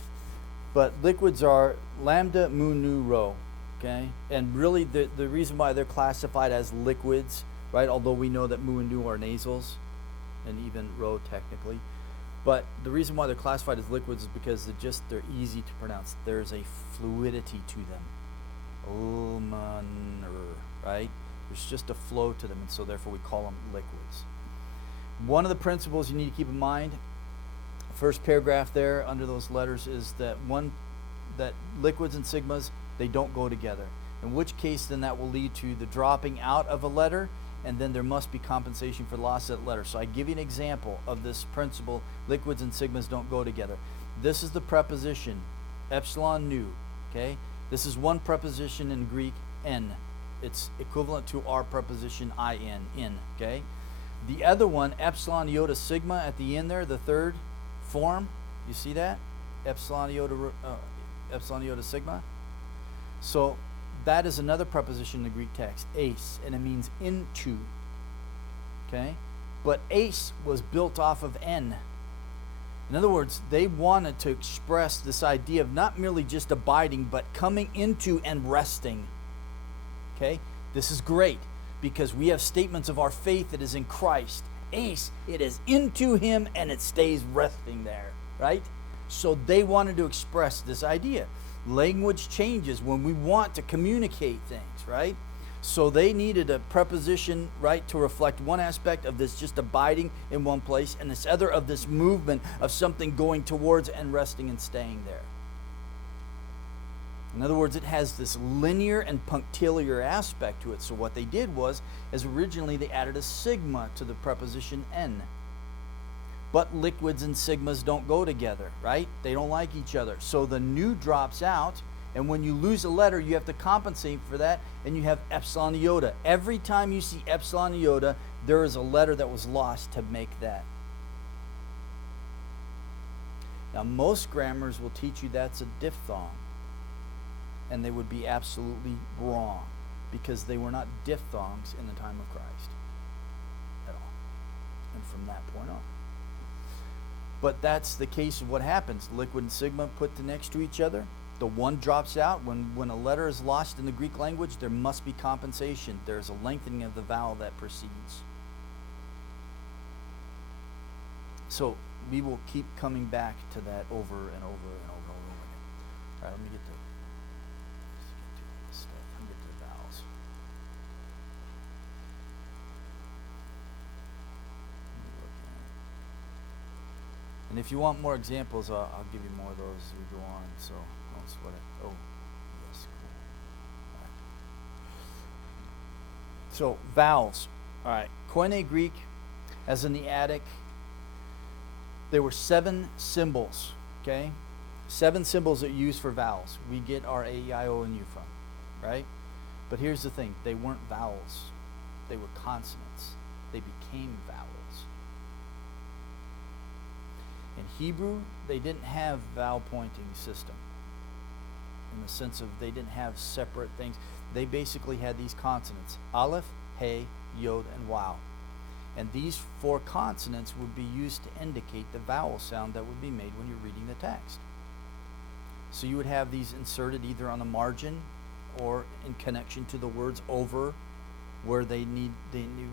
but liquids are lambda, mu, nu, rho, okay? And really the reason why they're classified as liquids, right, although we know that mu and nu are nasals, and even rho technically, but the reason why they're classified as liquids is because they're easy to pronounce. There's a fluidity to them. Right? There's just a flow to them, and so therefore we call them liquids. One of the principles you need to keep in mind, first paragraph there under those letters, is that liquids and sigmas, they don't go together. In which case then that will lead to the dropping out of a letter, and then there must be compensation for the loss of that letter. So I give you an example of this principle, liquids and sigmas don't go together. This is the preposition, epsilon nu, okay? This is one preposition in Greek, en. It's equivalent to our preposition in, okay? The other one, epsilon iota sigma at the end there, the third form, you see that? Epsilon iota sigma. So that is another preposition in the Greek text, ace, and it means into, okay? But ace was built off of en. In other words, they wanted to express this idea of not merely just abiding, but coming into and resting, okay? This is great because we have statements of our faith that is in Christ. Ace, it is into him and it stays resting there, right? So they wanted to express this idea. Language changes when we want to communicate things, right? So they needed a preposition, right, to reflect one aspect of this just abiding in one place, and this other of this movement of something going towards and resting and staying there. In other words, it has this linear and punctiliar aspect to it. So what they did was, as originally they added a sigma to the preposition en. But liquids and sigmas don't go together, right? They don't like each other. So the nu drops out, and when you lose a letter, you have to compensate for that, and you have epsilon iota. Every time you see epsilon iota, there is a letter that was lost to make that. Now, most grammars will teach you that's a diphthong, and they would be absolutely wrong, because they were not diphthongs in the time of Christ at all, and from that point on. But that's the case of what happens. Liquid and sigma put next to each other. The one drops out. When a letter is lost in the Greek language, there must be compensation. There's a lengthening of the vowel that precedes. So we will keep coming back to that over and over and over and over again. All right, let me get to this stuff. Let me get to the vowels. And if you want more examples, I'll give you more of those as we go on. So don't sweat it. Oh, yes, cool. All right. So vowels. All right. Koine Greek, as in the Attic, there were 7 symbols. Okay, 7 symbols that you use for vowels. We get our A, E, I, O, and U from, right? But here's the thing: they weren't vowels; they were consonants. They became vowels. In Hebrew, they didn't have vowel pointing system in the sense of they didn't have separate things. They basically had these consonants: aleph, he, yod, and waw. And these 4 consonants would be used to indicate the vowel sound that would be made when you're reading the text. So you would have these inserted either on the margin or in connection to the words over, where they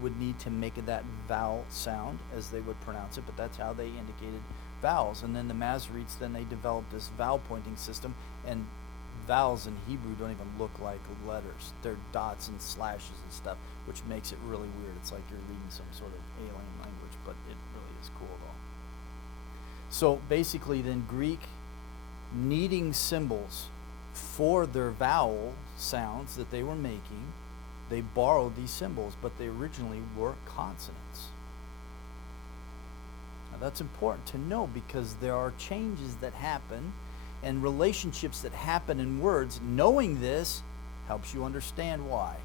would need to make that vowel sound as they would pronounce it, but that's how they indicated vowels. And then the Masoretes, then they developed this vowel pointing system, and vowels in Hebrew don't even look like letters. They're dots and slashes and stuff, which makes it really weird. It's like you're reading some sort of alien language, but it really is cool though. So basically then Greek needing symbols for their vowel sounds that they were making, they borrowed these symbols, but they originally were consonants. Now that's important to know because there are changes that happen and relationships that happen in words. Knowing this helps you understand why.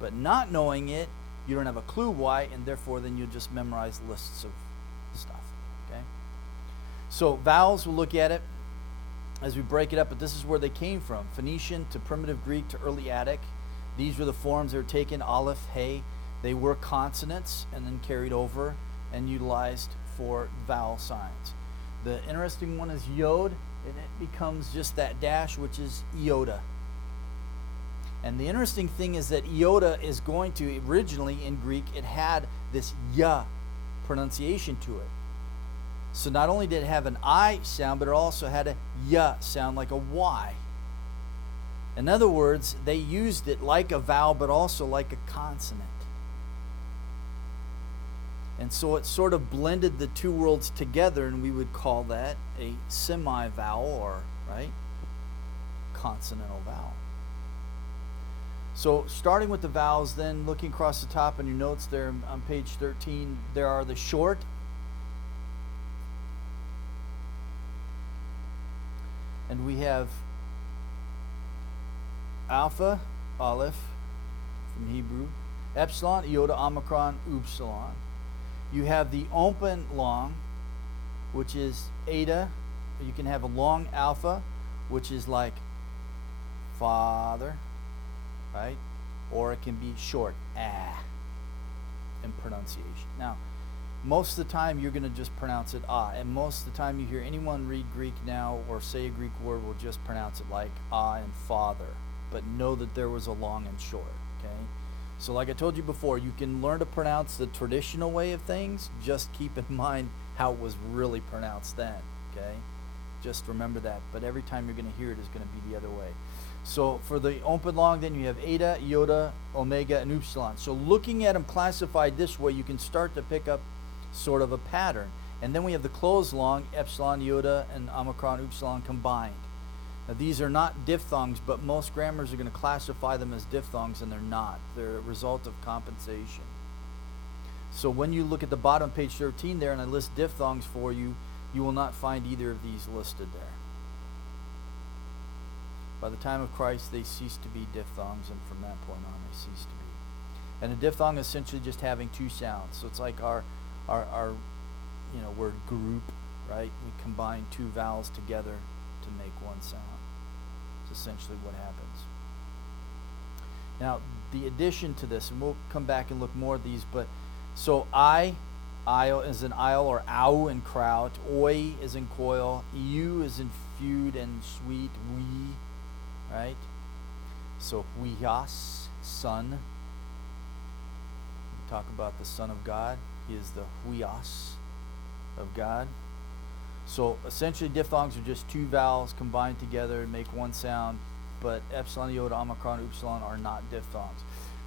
But not knowing it, you don't have a clue why, and therefore then you just memorize lists of stuff. Okay? So vowels, we'll look at it as we break it up, but this is where they came from. Phoenician to primitive Greek to early Attic. These were the forms that were taken, aleph, hey. They were consonants and then carried over and utilized for vowel signs. The interesting one is yod, and it becomes just that dash, which is iota. And the interesting thing is that iota is going to, originally in Greek, it had this ya pronunciation to it. So not only did it have an I sound, but it also had a ya sound, like a Y. In other words, they used it like a vowel, but also like a consonant. And so it sort of blended the two worlds together, and we would call that a semi-vowel, or, right, consonantal vowel. So starting with the vowels, then looking across the top on your notes there on page 13, there are the short, and we have alpha, aleph, from Hebrew, epsilon, iota, omicron, upsilon. You have the open long, which is eta. You can have a long alpha, which is like father, right? Or it can be short, ah, in pronunciation. Now, most of the time you're going to just pronounce it ah, and most of the time you hear anyone read Greek now or say a Greek word will just pronounce it like ah and father, but know that there was a long and short, okay? So like I told you before, you can learn to pronounce the traditional way of things, just keep in mind how it was really pronounced then, okay? Just remember that, but every time you're going to hear it is going to be the other way. So for the open long, then you have eta, iota, omega, and upsilon. So looking at them classified this way, you can start to pick up sort of a pattern. And then we have the closed long, epsilon, iota, and omicron, upsilon combined. Now these are not diphthongs, but most grammars are going to classify them as diphthongs, and they're not. They're a result of compensation. So when you look at the bottom of page 13 there, and I list diphthongs for you, you will not find either of these listed there. By the time of Christ, they ceased to be diphthongs, and from that point on, they ceased to be. And a diphthong is essentially just having two sounds. So it's like our word group, right? We combine two vowels together to make one sound. It's essentially what happens. Now, the addition to this, and we'll come back and look more at these, but so I is in isle or ow in kraut, oi is in coil, eu is in feud and sweet, we, right? So huios, son. We talk about the Son of God. He is the huios of God. So essentially diphthongs are just two vowels combined together to make one sound, but epsilon, iota, omicron, upsilon are not diphthongs.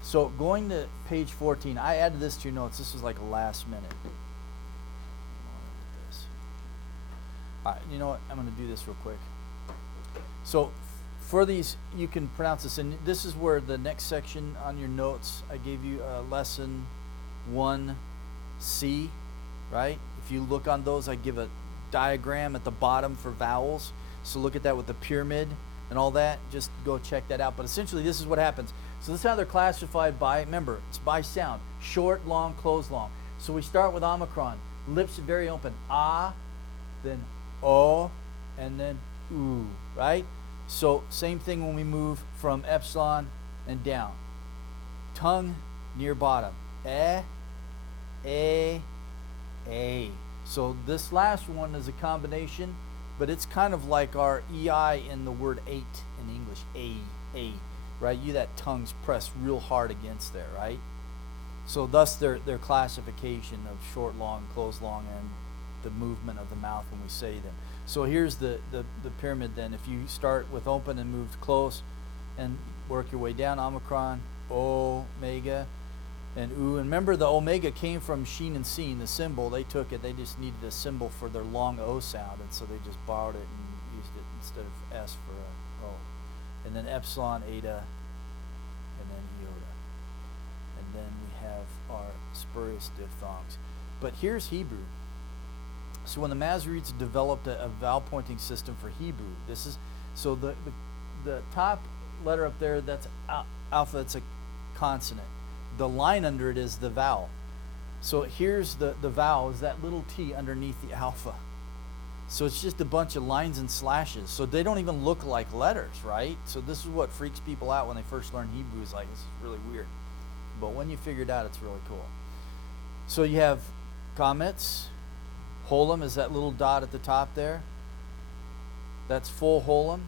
So going to page 14, I added this to your notes. This was like last minute. All right, you know what? I'm going to do this real quick. So for these, you can pronounce this, and this is where the next section on your notes, I gave you lesson 1C, right? If you look on those, I give a diagram at the bottom for vowels. So look at that with the pyramid and all that. Just go check that out. But essentially, this is what happens. So this is how they're classified by, remember, it's by sound. Short, long, closed, long. So we start with omicron. Lips are very open. Ah, then o, and then oo, right? So same thing when we move from epsilon and down. Tongue near bottom. A. So this last one is a combination, but it's kind of like our EI in the word eight in English. A, right? That tongue's pressed real hard against there, right? So thus their classification of short, long, closed, long, and the movement of the mouth when we say them. So here's the pyramid then. If you start with open and move close and work your way down, omicron, omega, and oo. And remember, the omega came from sheen and seen, the symbol. They took it. They just needed a symbol for their long O sound, and so they just borrowed it and used it instead of S for a O. And then epsilon, eta, and then iota. have are spurious diphthongs. But here's Hebrew. So when the Masoretes developed a vowel pointing system for Hebrew, this is so the top letter up there, that's alpha, that's a consonant. The line under it is the vowel. So here's the vowel, is that little T underneath the alpha. So it's just a bunch of lines and slashes. So they don't even look like letters, right? So this is what freaks people out when they first learn Hebrew, is like, this is really weird. But when you figure it out, it's really cool. So you have comets. Holum is that little dot at the top there. That's full holum.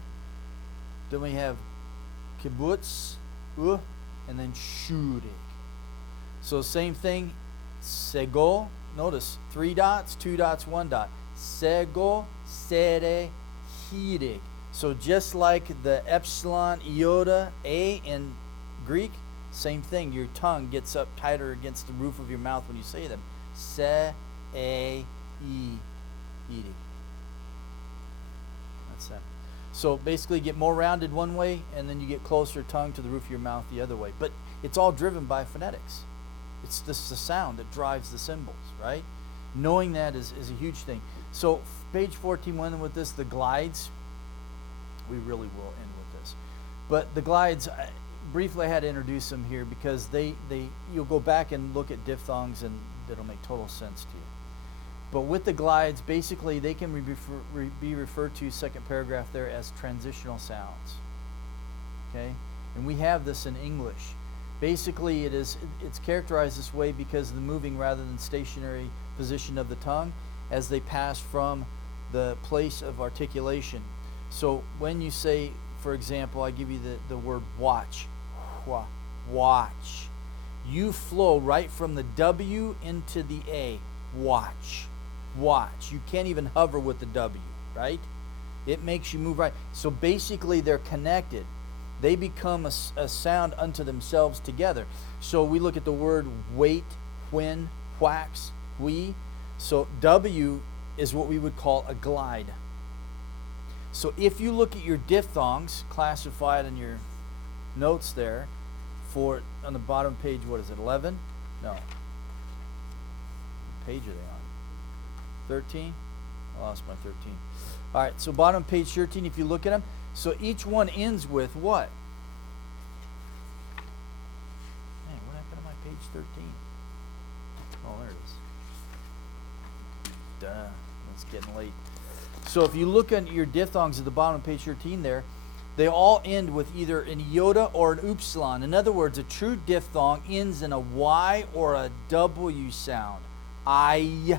Then we have kibbutz, and then shurig. So same thing, sego. Notice 3 dots, 2 dots, 1 dot. Sego, sere, hirig. So just like the epsilon, iota, a in Greek, same thing. Your tongue gets up tighter against the roof of your mouth when you say them. Se, e, hirig. That's that. So basically get more rounded one way, and then you get closer tongue to the roof of your mouth the other way. But it's all driven by phonetics. It's just the sound that drives the symbols, right? Knowing that is a huge thing. So page 14 went in with this, the glides. We really will end with this. But the glides, briefly I had to introduce them here because you'll go back and look at diphthongs and it'll make total sense to you. But with the glides, basically they can be referred to, second paragraph there, as transitional sounds. Okay? And we have this in English. Basically it's characterized this way because of the moving rather than stationary position of the tongue as they pass from the place of articulation. So when you say, for example, I give you the word watch, watch. You flow right from the W into the A, watch, watch. You can't even hover with the W, right? It makes you move right. So basically they're connected. They become a sound unto themselves together. So we look at the word wait, when, wax, we. So W is what we would call a glide. So if you look at your diphthongs, classified in your notes there, for on the bottom page, what is it, 11? No. What page are they on? 13? I lost my 13. All right, so bottom page 13, if you look at them, so each one ends with what? Man, what happened to my page 13? Oh, there it is. Duh, it's getting late. So if you look at your diphthongs at the bottom of page 13 there, they all end with either an iota or an upsilon. In other words, a true diphthong ends in a Y or a W sound. I,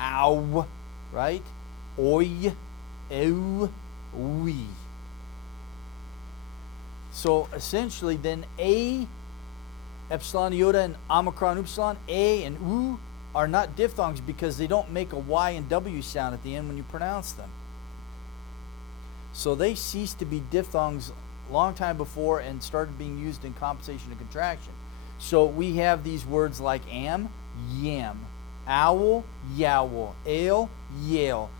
ow, right? Oi, ew, we. So essentially then A, epsilon, iota, and omicron, upsilon, A and U are not diphthongs because they don't make a Y and W sound at the end when you pronounce them. So they ceased to be diphthongs a long time before and started being used in compensation and contraction. So we have these words like am, yam, owl, yowl, ale, yale.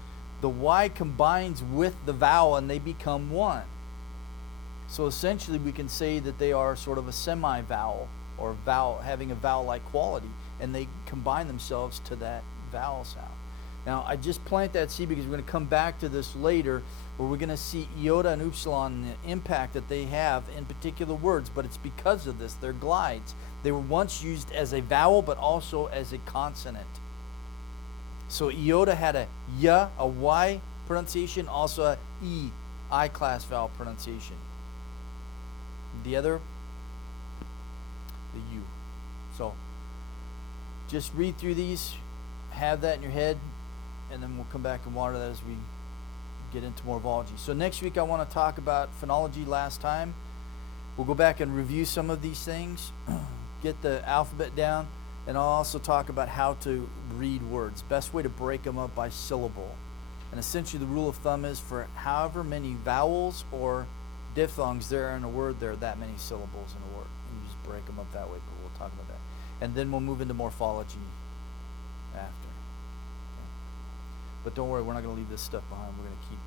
The Y combines with the vowel and they become one. So essentially we can say that they are sort of a semi-vowel or vowel, having a vowel-like quality, and they combine themselves to that vowel sound. Now I just plant that seed because we're going to come back to this later where we're going to see iota and upsilon and the impact that they have in particular words, but it's because of this. They're glides. They were once used as a vowel but also as a consonant. So iota had a y, a y pronunciation, also a e, I-class vowel pronunciation. The other, the U. So just read through these, have that in your head, and then we'll come back and water that as we get into morphology. So next week I want to talk about phonology last time. We'll go back and review some of these things, get the alphabet down, and I'll also talk about how to read words. Best way to break them up by syllable. And essentially the rule of thumb is for however many vowels or diphthongs there are in a word, there are that many syllables in a word. And you just break them up that way, but we'll talk about that. And then we'll move into morphology after. Okay. But don't worry, we're not going to leave this stuff behind. We're going to keep